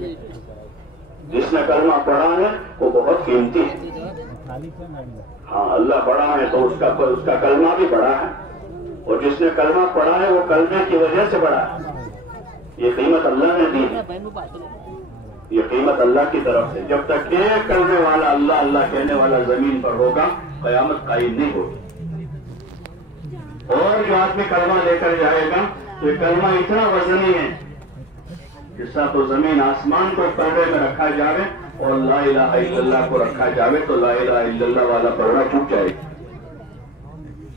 جس نے کلمہ پڑھا ہے وہ بہت قیمتی ہے، ہاں اللہ پڑھا ہے تو اس کا کلمہ بھی پڑھا ہے، اور جس نے کلمہ پڑھا ہے وہ کلمے کی وجہ سے پڑھا ہے، یہ قیمت اللہ نے دی ہے، یہ قیمت اللہ کی طرف سے۔ جب تک ایک کلمے والا اللہ اللہ کہنے والا زمین پر ہوگا قیامت قائم نہیں ہوگی، اور جو آدمی کلمہ لے کر جائے گا تو یہ کلمہ اتنا وزنی ہے جس طرح تو زمین آسمان کو پردے میں رکھا جاوے اور لا الہ الا اللہ کو رکھا جاوے تو لا الہ الا اللہ والا پردہ چھوٹ جائے گا۔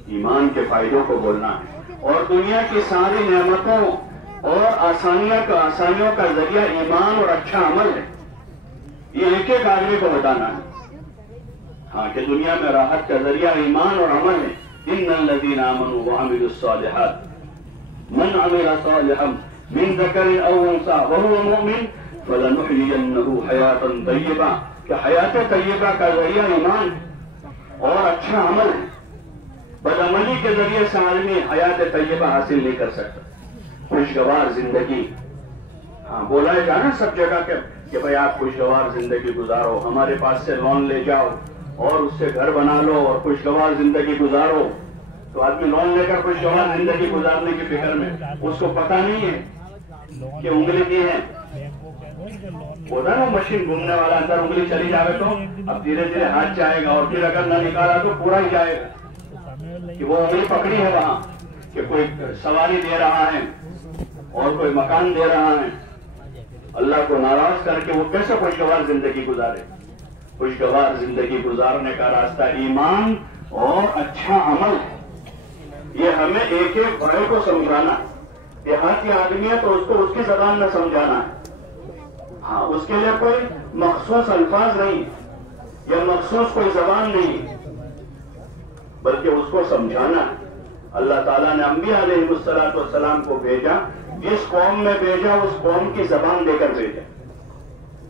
ایمان کے فائدوں کو بولنا ہے، اور دنیا کی ساری نعمتوں اور آسانیوں کا ذریعہ ایمان اور اچھا عمل ہے، یہ ایک ایک آدمی کو بتانا ہے، ہاں کہ دنیا میں راحت کا ذریعہ ایمان اور عمل ہے۔ ان الذین آمنوا وعملوا الصالحات من عمل صالحا من ذکر او انثى وهو مؤمن فلنحيينه حیاتا طیبہ، کہ حیات طیبہ کا ذریعہ ایمان اور اچھا عمل ہے۔ بدعملی کے ذریعے سے آدمی حیات طیبہ حاصل نہیں کر سکتا، خوشگوار زندگی، ہاں بولا ہے جانا سب جگہ کہ بھئی آپ خوشگوار زندگی گزارو، ہمارے پاس سے لون لے جاؤ اور اس سے گھر بنا لو اور خوشگوار زندگی گزارو، تو آدمی لون لے کر خوشگوار زندگی گزارنے کی فکر میں، اس کو پتہ نہیں ہے کہ انگلی کی ہے، ہوتا نا مشین گھومنے والا، اندر انگلی چلی جائے تو اب دھیرے دھیرے ہاتھ جائے گا، اور پھر اگر نہ نکالا تو پورا ہی جائے گا، کہ وہ انگلی پکڑی ہے وہاں کہ کوئی سواری دے رہا ہے اور کوئی مکان دے رہا ہے، اللہ کو ناراض کر کے وہ کیسے خوشگوار زندگی گزارے؟ خوشگوار زندگی گزارنے کا راستہ ایمان اور اچھا عمل ہے۔ یہ ہمیں ایک ایک بڑے کو سمجھانا ہے، دیہاتی آدمی ہے تو اس کو اس کی زبان میں سمجھانا ہے، ہاں اس کے لیے کوئی مخصوص الفاظ نہیں یا مخصوص کوئی زبان نہیں، بلکہ اس کو سمجھانا ہے۔ اللہ تعالیٰ نے انبیاء علیہ السلام کو بھیجا، جس قوم میں بھیجا اس قوم کی زبان دے کر بھیجا،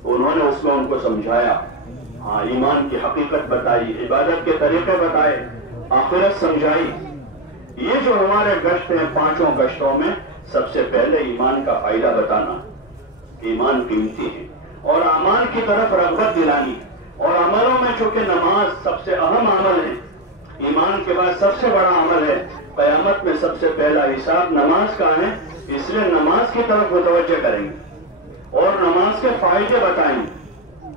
انہوں نے اس میں ان کو سمجھایا، ہاں ایمان کی حقیقت بتائی، عبادت کے طریقے بتائے، آخرت سمجھائی۔ یہ جو ہمارے گشت ہیں، پانچوں گشتوں میں سب سے پہلے ایمان کا فائدہ بتانا، ایمان قیمتی ہے، اور اعمال کی طرف رغبت دلانی، اور عملوں میں چونکہ نماز سب سے اہم عمل ہے، ایمان کے بعد سب سے بڑا عمل ہے، قیامت میں سب سے پہلا حساب نماز کا ہے، اس لیے نماز کی طرف متوجہ کریں گے اور نماز کے فائدے بتائیں گے،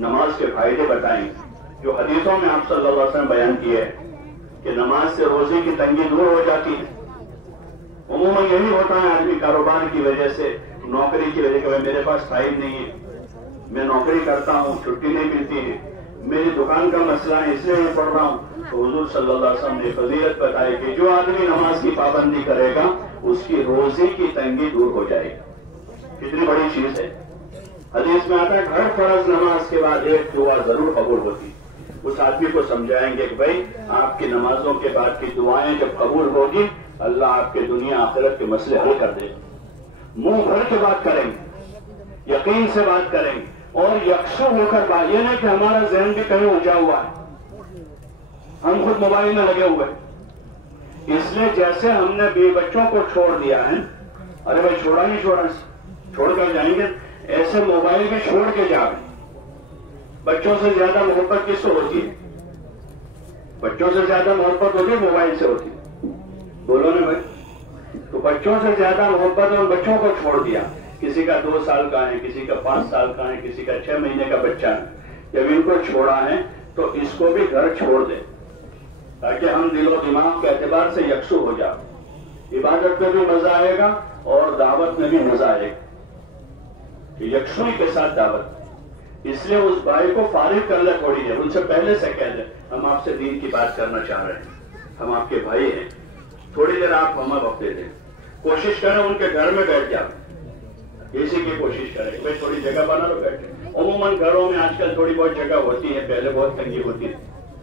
نماز کے فائدے بتائیں گے جو حدیثوں میں آپ صلی اللہ علیہ وسلم بیان کیے کہ نماز سے روزے کی تنگی دور ہو جاتی ہے۔ عموماً یہی ہوتا ہے، آدمی کاروبار کی وجہ سے، نوکری کی وجہ سے، میرے پاس ٹائم نہیں ہے، میں نوکری کرتا ہوں، چھٹی نہیں ملتی ہے، میری دکان کا مسئلہ ہے اس لیے یہ پڑھ رہا ہوں. تو حضور صلی اللہ علیہ وسلم نے فضیلت بتائی کہ جو آدمی نماز کی پابندی کرے گا اس کی روزی کی تنگی دور ہو جائے گی. کتنی بڑی چیز ہے. حدیث میں آتا ہے ہر فرض نماز کے بعد ایک دعا ضرور قبول ہوتی. اس آدمی کو سمجھائیں گے کہ بھائی آپ کی نمازوں کے بعد کی دعائیں جب قبول ہوگی اللہ آپ کے دنیا آخرت کے مسئلے حل کر دے گا. منہ بھر کے بات کریں گے, یقین سے بات کریں گے اور یکسو ہو کر بات. یہ نہیں کہ ہمارا ذہن بھی کہیں اونچا ہوا ہے, ہم خود موبائل میں لگے ہوئے. اس لیے جیسے ہم نے بیوی بچوں کو چھوڑ دیا ہے, ارے بھائی چھوڑا نہیں چھوڑا, چھوڑ کر جائیں گے, ایسے موبائل بھی چھوڑ کے جا رہے. بچوں سے زیادہ محبت کس سے ہوتی ہے؟ بچوں سے زیادہ محبت ہوتی ہے موبائل سے ہوتی ہے. بولو نا بھائی. تو بچوں سے زیادہ محبت ہے, ان بچوں کو چھوڑ دیا. کسی کا 2 سال کا ہے, کسی کا 5 سال کا ہے, کسی کا 6 مہینے کا بچہ ہے. جب ان کو چھوڑا ہے تو اس کو بھی گھر چھوڑ دے تاکہ ہم دل و دماغ کے اعتبار سے یکسو ہو جائے. عبادت میں بھی مزہ آئے گا اور دعوت میں بھی مزہ آئے گا. یکسوئی کے ساتھ دعوت. اس لیے اس بھائی کو فارغ کر لے تھوڑی دیر, ان سے پہلے سے کہہ دیں ہم آپ سے دین کی بات کرنا چاہ رہے ہیں, ہم آپ کے بھائی ہیں, تھوڑی دیر آپ ہمیں وقت دے دیں. کوشش کریں ان کے گھر میں بیٹھ جائیں, اسی کی کوشش کریں بھائی تھوڑی جگہ بنا لو بیٹھے. عموماً گھروں میں آج کل تھوڑی بہت جگہ ہوتی ہے, پہلے بہت تنگی ہوتی ہے,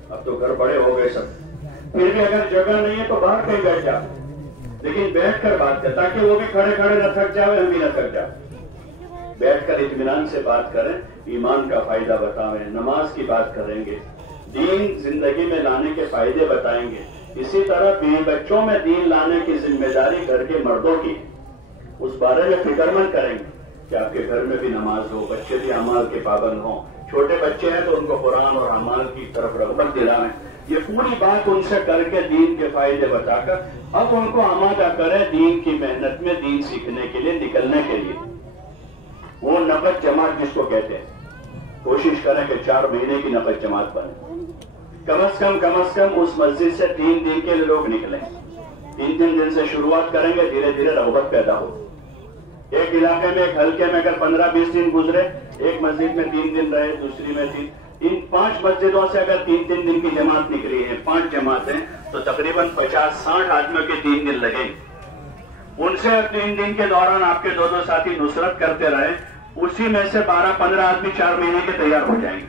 اب تو گھر بڑے ہو گئے سب. پھر بھی اگر جگہ نہیں ہے تو باہر کہیں بیٹھ جاؤ, لیکن بیٹھ کر بات کریں تاکہ وہ بھی کھڑے کھڑے نہ تھک جائے, ہم بھی نہ تھک جائیں. بیٹھ کر اطمینان سے بات کریں, ایمان کا فائدہ بتائیں, نماز کی بات کریں گے, دین زندگی میں لانے کے فائدے بتائیں گے. اسی طرح بیوی بچوں میں دین لانے کی ذمہ داری گھر کے مردوں کی, اس بارے میں فکر مند کریں گے کہ آپ کے گھر میں بھی نماز ہو, بچے بھی اعمال کے پابند ہوں. چھوٹے بچے ہیں تو ان کو قرآن اور اعمال کی طرف رغبت دلائیں. یہ پوری بات ان سے کر کے دین کے فائدے بتا کر اب ان کو آمادہ کریں دین کی محنت میں, دین سیکھنے کے لیے, نکلنے کے لیے. وہ نفت جماعت جس کو کہتے ہیں, کوشش کریں کہ 4 مہینے کی نفت جماعت بنے. کم از کم اس مسجد سے 3 دن کے لیے لوگ نکلیں. 3 دن سے شروعات کریں گے, دھیرے دھیرے رغبت پیدا ہو. ایک علاقے میں, ایک حلقے میں اگر 15-20 دن گزرے, ایک مسجد میں 3 دن رہے, دوسری میں 3, ان 5 مسجدوں سے اگر 3 دن کی جماعت نکلی ہے, 5 جماعتیں, تو تقریباً 50-60 آدمیوں کے 3 دن لگیں. ان سے 3 دن کے دوران آپ کے 2 ساتھی نصرت کرتے رہے, اسی میں سے 12-15 آدمی 4 مہینے کے تیار ہو جائیں گے.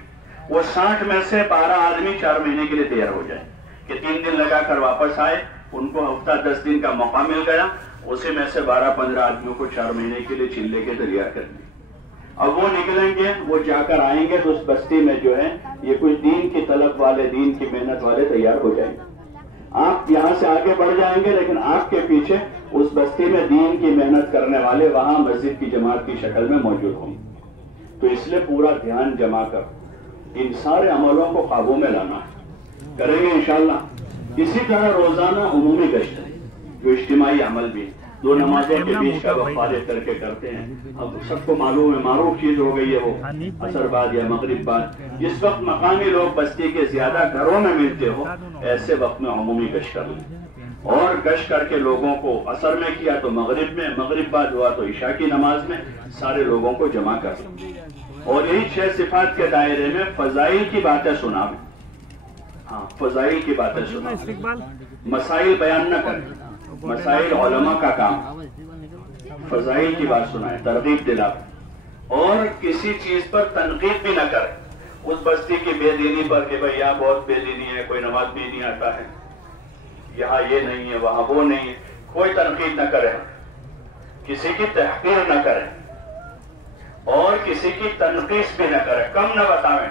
وہ 60 میں سے 12 آدمی 4 مہینے کے لیے تیار ہو جائیں کہ 3 دن لگا کر واپس آئے, ان کو ہفتہ 10 دن کا موقع مل گیا. اسی میں سے 12-15 آدمیوں کو 4 مہینے کے لیے چلے کے تیار کر دیں. اب وہ نکلیں گے, وہ جا کر آئیں گے تو اس بستی میں جو ہے یہ کچھ دین کی طلب والے, دین کی محنت والے تیار ہو جائیں گے. آپ یہاں سے آگے بڑھ جائیں گے, لیکن آپ کے پیچھے اس بستی میں دین کی محنت کرنے والے وہاں مسجد کی جماعت کی شکل میں موجود ہوں. تو اس لیے پورا دھیان جما کر ان سارے عملوں کو قابو میں لانا ہے, کریں گے انشاءاللہ. اسی طرح روزانہ عمومی گشت جو اجتماعی عمل بھی 2 نمازوں کے بیچ کا وقت فارغ کر کے کرتے ہیں. اب سب کو معلوم ہے معروف چیز ہو گئی ہے وہ عصر بعد یا مغرب بعد, جس وقت مقامی لوگ بستی کے زیادہ گھروں میں ملتے ہو, ایسے وقت میں عمومی گشت کر لیں. اور گشت کر کے لوگوں کو عصر میں کیا تو مغرب میں, مغرب بعد ہوا تو عشاء کی نماز میں, سارے لوگوں کو جمع کر لیں. اور یہی 6 صفات کے دائرے میں فضائل کی باتیں سنا. ہاں, فضائل کی باتیں سنا, مسائل بیان نہ کریں, مسائل علماء کا کام, فضائل کی بات سنائیں, ترغیب دلائیں. اور کسی چیز پر تنقید بھی نہ کریں اس بستی کی بے دینی پر کہ بھئی یہاں بہت بے دینی ہے, کوئی نماز بھی نہیں آتا ہے, یہاں یہ نہیں ہے, وہاں وہ نہیں ہے. کوئی تنقید نہ کریں, کسی کی تحقیر نہ کریں اور کسی کی تنقیص بھی نہ کریں, کم نہ بتائیں.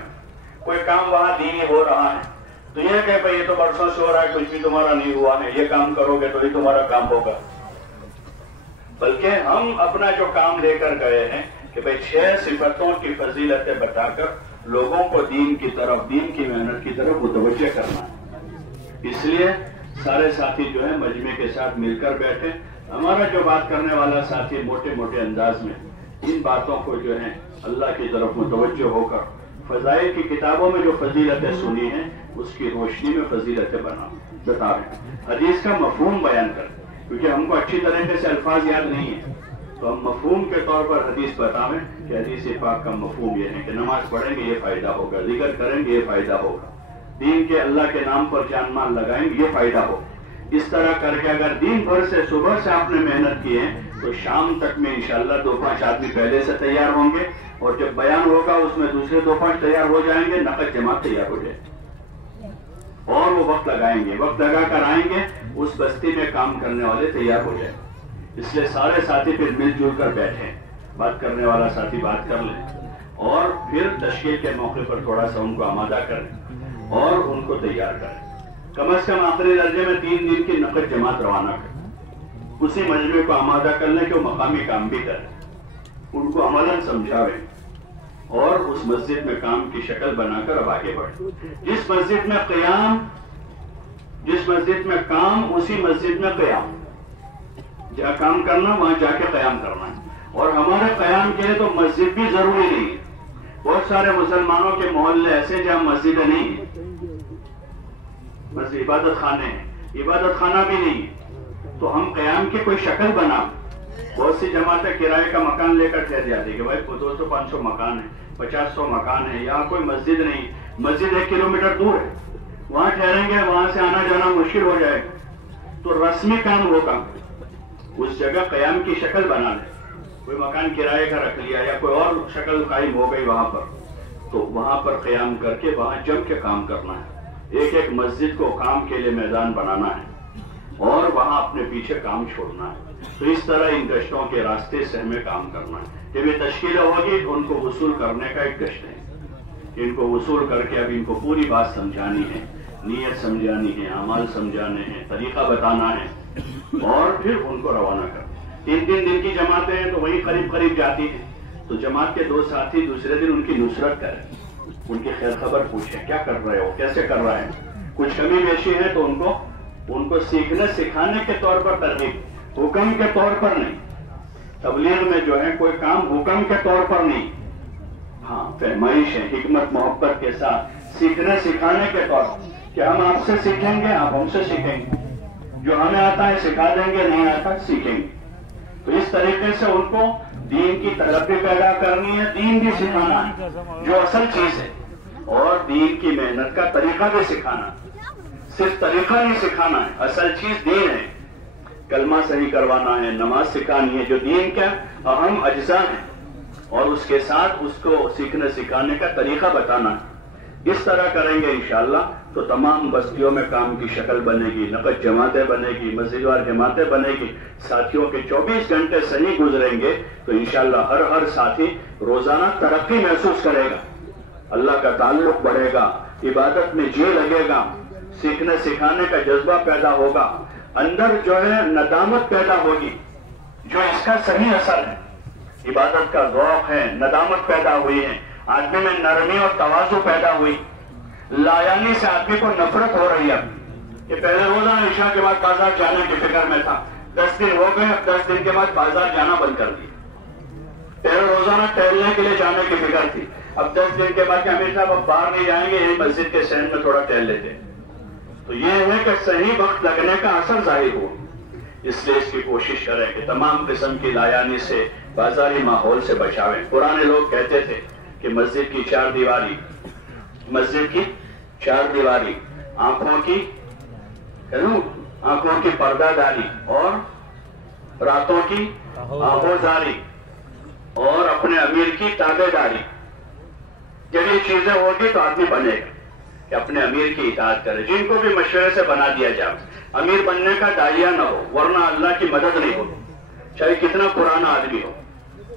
کوئی کام وہاں دینی ہو رہا ہے تو یہ کہ بھئی یہ تو برسوں سے ہو رہا ہے, کچھ بھی تمہارا نہیں ہوا ہے, یہ کام کرو گے تو یہ تمہارا کام ہوگا. بلکہ ہم اپنا جو کام لے کر گئے ہیں کہ بھئی 6 صفتوں کی فضیلتیں بتا کر لوگوں کو دین کی طرف, دین کی محنت کی طرف متوجہ کرنا ہے. اس لیے سارے ساتھی جو ہے مجمع کے ساتھ مل کر بیٹھے. ہمارا جو بات کرنے والا ساتھی موٹے موٹے انداز میں ان باتوں کو جو ہے اللہ کی طرف متوجہ ہو کر فضائل کی کتابوں میں جو فضیلتیں سنی ہیں اس کی روشنی میں فضیلتیں بتائیں, حدیث کا مفہوم بیان کریں, کیونکہ ہم کو اچھی طریقے سے الفاظ یاد نہیں ہیں. تو ہم مفہوم کے طور پر حدیث بتاویں کہ حدیث پاک کا مفہوم یہ ہے کہ نماز پڑھیں گے یہ فائدہ ہوگا، ذکر کریں گے یہ فائدہ ہوگا، دین کے اللہ کے نام پر جان مال لگائیں گے یہ فائدہ ہوگا۔ اس طرح کر کے اگر دن بھر سے صبح سے آپ نے محنت کی ہے تو شام تک میں انشاءاللہ 2-5 آدمی پہلے سے تیار ہوں گے، اور جب بیان ہوگا اس میں دوسرے 2-5 تیار ہو جائیں گے، نقد جماعت تیار ہو جائے اور وہ وقت لگائیں گے، وقت لگا کر آئیں گے، اس بستی میں کام کرنے والے تیار ہو جائیں۔ اس لیے سارے ساتھی پھر مل جل کر بیٹھیں، بات کرنے والا ساتھی بات کر لیں، اور پھر تشکیل کے موقع پر تھوڑا سا ان کو آمادہ کریں اور ان کو تیار کریں۔ کم از کم آخری درجے میں 3 دن کی نقد جماعت روانہ کریں، اسی مجمع کو آمادہ کر لیں کہ وہ مقامی کام بھی کریں، ان کو عملاً سمجھاویں اور اس مسجد میں کام کی شکل بنا کر اب آگے بڑھیں۔ جس مسجد میں کام اسی مسجد میں قیام، جہاں کام کرنا وہاں جا کے قیام کرنا ہے۔ اور ہمارے قیام کے لیے تو مسجد بھی ضروری نہیں ہے، بہت سارے مسلمانوں کے محلے ایسے جہاں مسجدیں نہیں ہیں، بس عبادت خانے ہیں، عبادت خانہ بھی نہیں ہے، تو ہم قیام کی کوئی شکل بنا۔ بہت سی جماعتیں کرائے کا مکان لے کر ٹھہر جاتی کہ بھائی 200-500 مکان ہے، 50-100 مکان ہے، یہاں کوئی مسجد نہیں، مسجد 1 کلومیٹر دور ہے، وہاں ٹھہریں گے، وہاں سے آنا جانا مشکل ہو جائے گا، تو رسمی کام ہوگا اس جگہ قیام کی شکل بنا لے، کوئی مکان کرائے کا رکھ لیا یا کوئی اور شکل قائم ہو گئی وہاں پر، تو وہاں پر قیام کر کے وہاں جم کے کام کرنا ہے۔ ایک مسجد کو کام کے لیے میدان بنانا ہے اور وہاں اپنے پیچھے کام چھوڑنا ہے۔ تو اس طرح ان گشتوں کے راستے سے ہمیں کام کرنا ہے۔ جب یہ تشکیل ہوگی تو ان کو وصول کرنے کا ایک گشت ہے، ان کو وصول کر کے اب ان کو پوری بات سمجھانی ہے، نیت سمجھانی ہے، اعمال سمجھانے ہیں، طریقہ بتانا ہے، اور پھر ان کو روانہ کرنا۔ 3 دن کی جماعتیں ہیں تو وہی قریب جاتی ہیں، تو جماعت کے 2 ساتھی دوسرے دن ان کی نصرت کریں، ان کی خیر خبر پوچھیں، کیا کر رہے ہو، کیسے کر رہے ہیں، کچھ کمی بیشی ہے تو ان کو سیکھنے سکھانے کے طور پر ترغیب، حکم کے طور پر نہیں۔ تبلیغ میں جو ہے کوئی کام حکم کے طور پر نہیں، ہاں فرمائش ہے، حکمت محبت کے ساتھ سیکھنے سکھانے کے طور پر، کہ ہم آپ سے سیکھیں گے، آپ ہم سے سیکھیں گے، جو ہمیں آتا ہے سکھا دیں گے، نہیں آتا سیکھیں گے۔ تو اس طریقے سے ان کو دین کی طلب بھی پیدا کرنی ہے، دین بھی سکھانا ہے جو اصل چیز ہے، اور دین کی محنت کا طریقہ بھی سکھانا ہے۔ صرف طریقہ نہیں سکھانا ہے، اصل چیز دین ہے، کلمہ صحیح کروانا ہے، نماز سکھانی ہے، جو دین کا اہم اجزاء ہیں، اور اس کے ساتھ اس کو سیکھنے سکھانے کا طریقہ بتانا ہے۔ اس طرح کریں گے انشاءاللہ تو تمام بستیوں میں کام کی شکل بنے گی، نقد جماعتیں بنے گی، مسجد وار جماعتیں بنے گی، ساتھیوں کے 24 گھنٹے صحیح گزریں گے تو انشاءاللہ ہر ساتھی روزانہ ترقی محسوس کرے گا، اللہ کا تعلق بڑھے گا، عبادت میں جی لگے گا، سیکھنے سکھانے کا جذبہ پیدا ہوگا، اندر جو ہے ندامت پیدا ہوگی، جو اس کا صحیح اثر ہے، عبادت کا ذوق ہے، ندامت پیدا ہوئی ہے، آدمی میں نرمی اور تواضع پیدا ہوئی، لایانی سے آدمی کو نفرت ہو رہی ہے۔ کہ پہلے روزانہ عشاء کے بعد بازار جانے کی فکر میں تھا، 10 دن ہو گئے، اب 10 دن کے بعد بازار جانا بند کر دیا۔ پہلے روزانہ ٹہلنے کے لیے جانے کی فکر تھی، اب 10 دن کے بعد کہ امیر صاحب اب باہر نہیں جائیں گے، یہی مسجد کے صحن میں تھوڑا ٹہل لیتے۔ تو یہ ہے کہ صحیح وقت لگنے کا اثر ظاہر ہو، اس لیے اس کی کوشش کریں کہ تمام قسم کی لایانی سے، بازاری ماحول سے بچاویں۔ پرانے لوگ کہتے تھے کہ مسجد کی 4 دیواری، مسجد کی 4 دیواری، آنکھوں کی پردہ داری اور راتوں کی آہوزاری اور اپنے امیر کی تابع داری۔ جب یہ چیزیں ہوگی تو آدمی بنے گا کہ اپنے امیر کی اطاعت کرے، جن کو بھی مشورے سے بنا دیا جائے۔ امیر بننے کا داعیہ نہ ہو، ورنہ اللہ کی مدد نہیں ہو، چاہے کتنا پرانا آدمی ہو،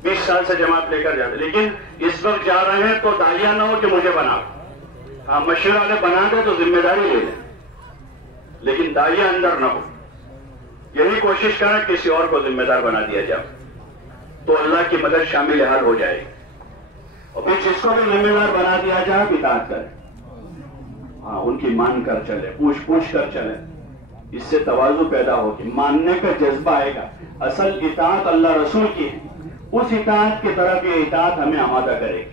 20 سال سے جماعت لے کر جاتے، لیکن اس وقت جا رہے ہیں تو داعیہ نہ ہو کہ مجھے بنا، ہاں مشورہ والے بنا دے تو ذمہ داری لے لیں، لیکن داعیہ اندر نہ ہو۔ یہی کوشش کریں کسی اور کو ذمہ دار بنا دیا جائے تو اللہ کی مدد شامل حال ہو جائے گی، اور پھر جس کو بھی ذمہ دار بنا دیا جائے اطاعت کرے، ہاں ان کی مان کر چلے، پوچھ کر چلے، اس سے تواضع پیدا ہوگی، ماننے کا جذبہ آئے گا۔ اصل اطاعت اللہ رسول کی ہے، اس اطاعت کی طرف یہ اطاعت ہمیں آمادہ کرے گی۔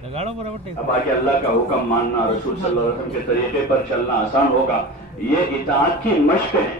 اب آگے اللہ کا حکم ماننا، رسول صلی اللہ علیہ وسلم کے طریقے پر چلنا آسان ہوگا، یہ اطاعت کی مشق ہے،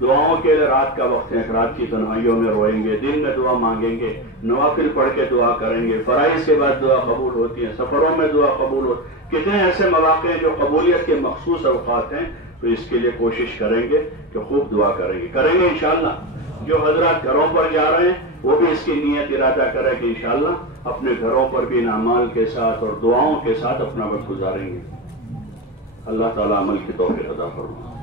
دعاؤں کے لیے رات کا وقت ہے، رات کی تنہائیوں میں روئیں گے، دن میں دعا مانگیں گے، نوافل پڑھ کے دعا کریں گے، فرائض کے بعد دعا قبول ہوتی ہے، سفروں میں دعا قبول ہوتی ہے، کتنے ایسے مواقع ہیں جو قبولیت کے مخصوص اوقات ہیں، تو اس کے لیے کوشش کریں گے کہ خوب دعا کریں گے انشاءاللہ۔ جو حضرات گھروں پر جا رہے ہیں وہ بھی اس کی نیت ارادہ کریں کہ انشاءاللہ اپنے گھروں پر بھی اعمال کے ساتھ اور دعاؤں کے ساتھ اپنا وقت گزاریں گے۔ اللہ تعالیٰ عمل کی توفیق عطا فرمائے۔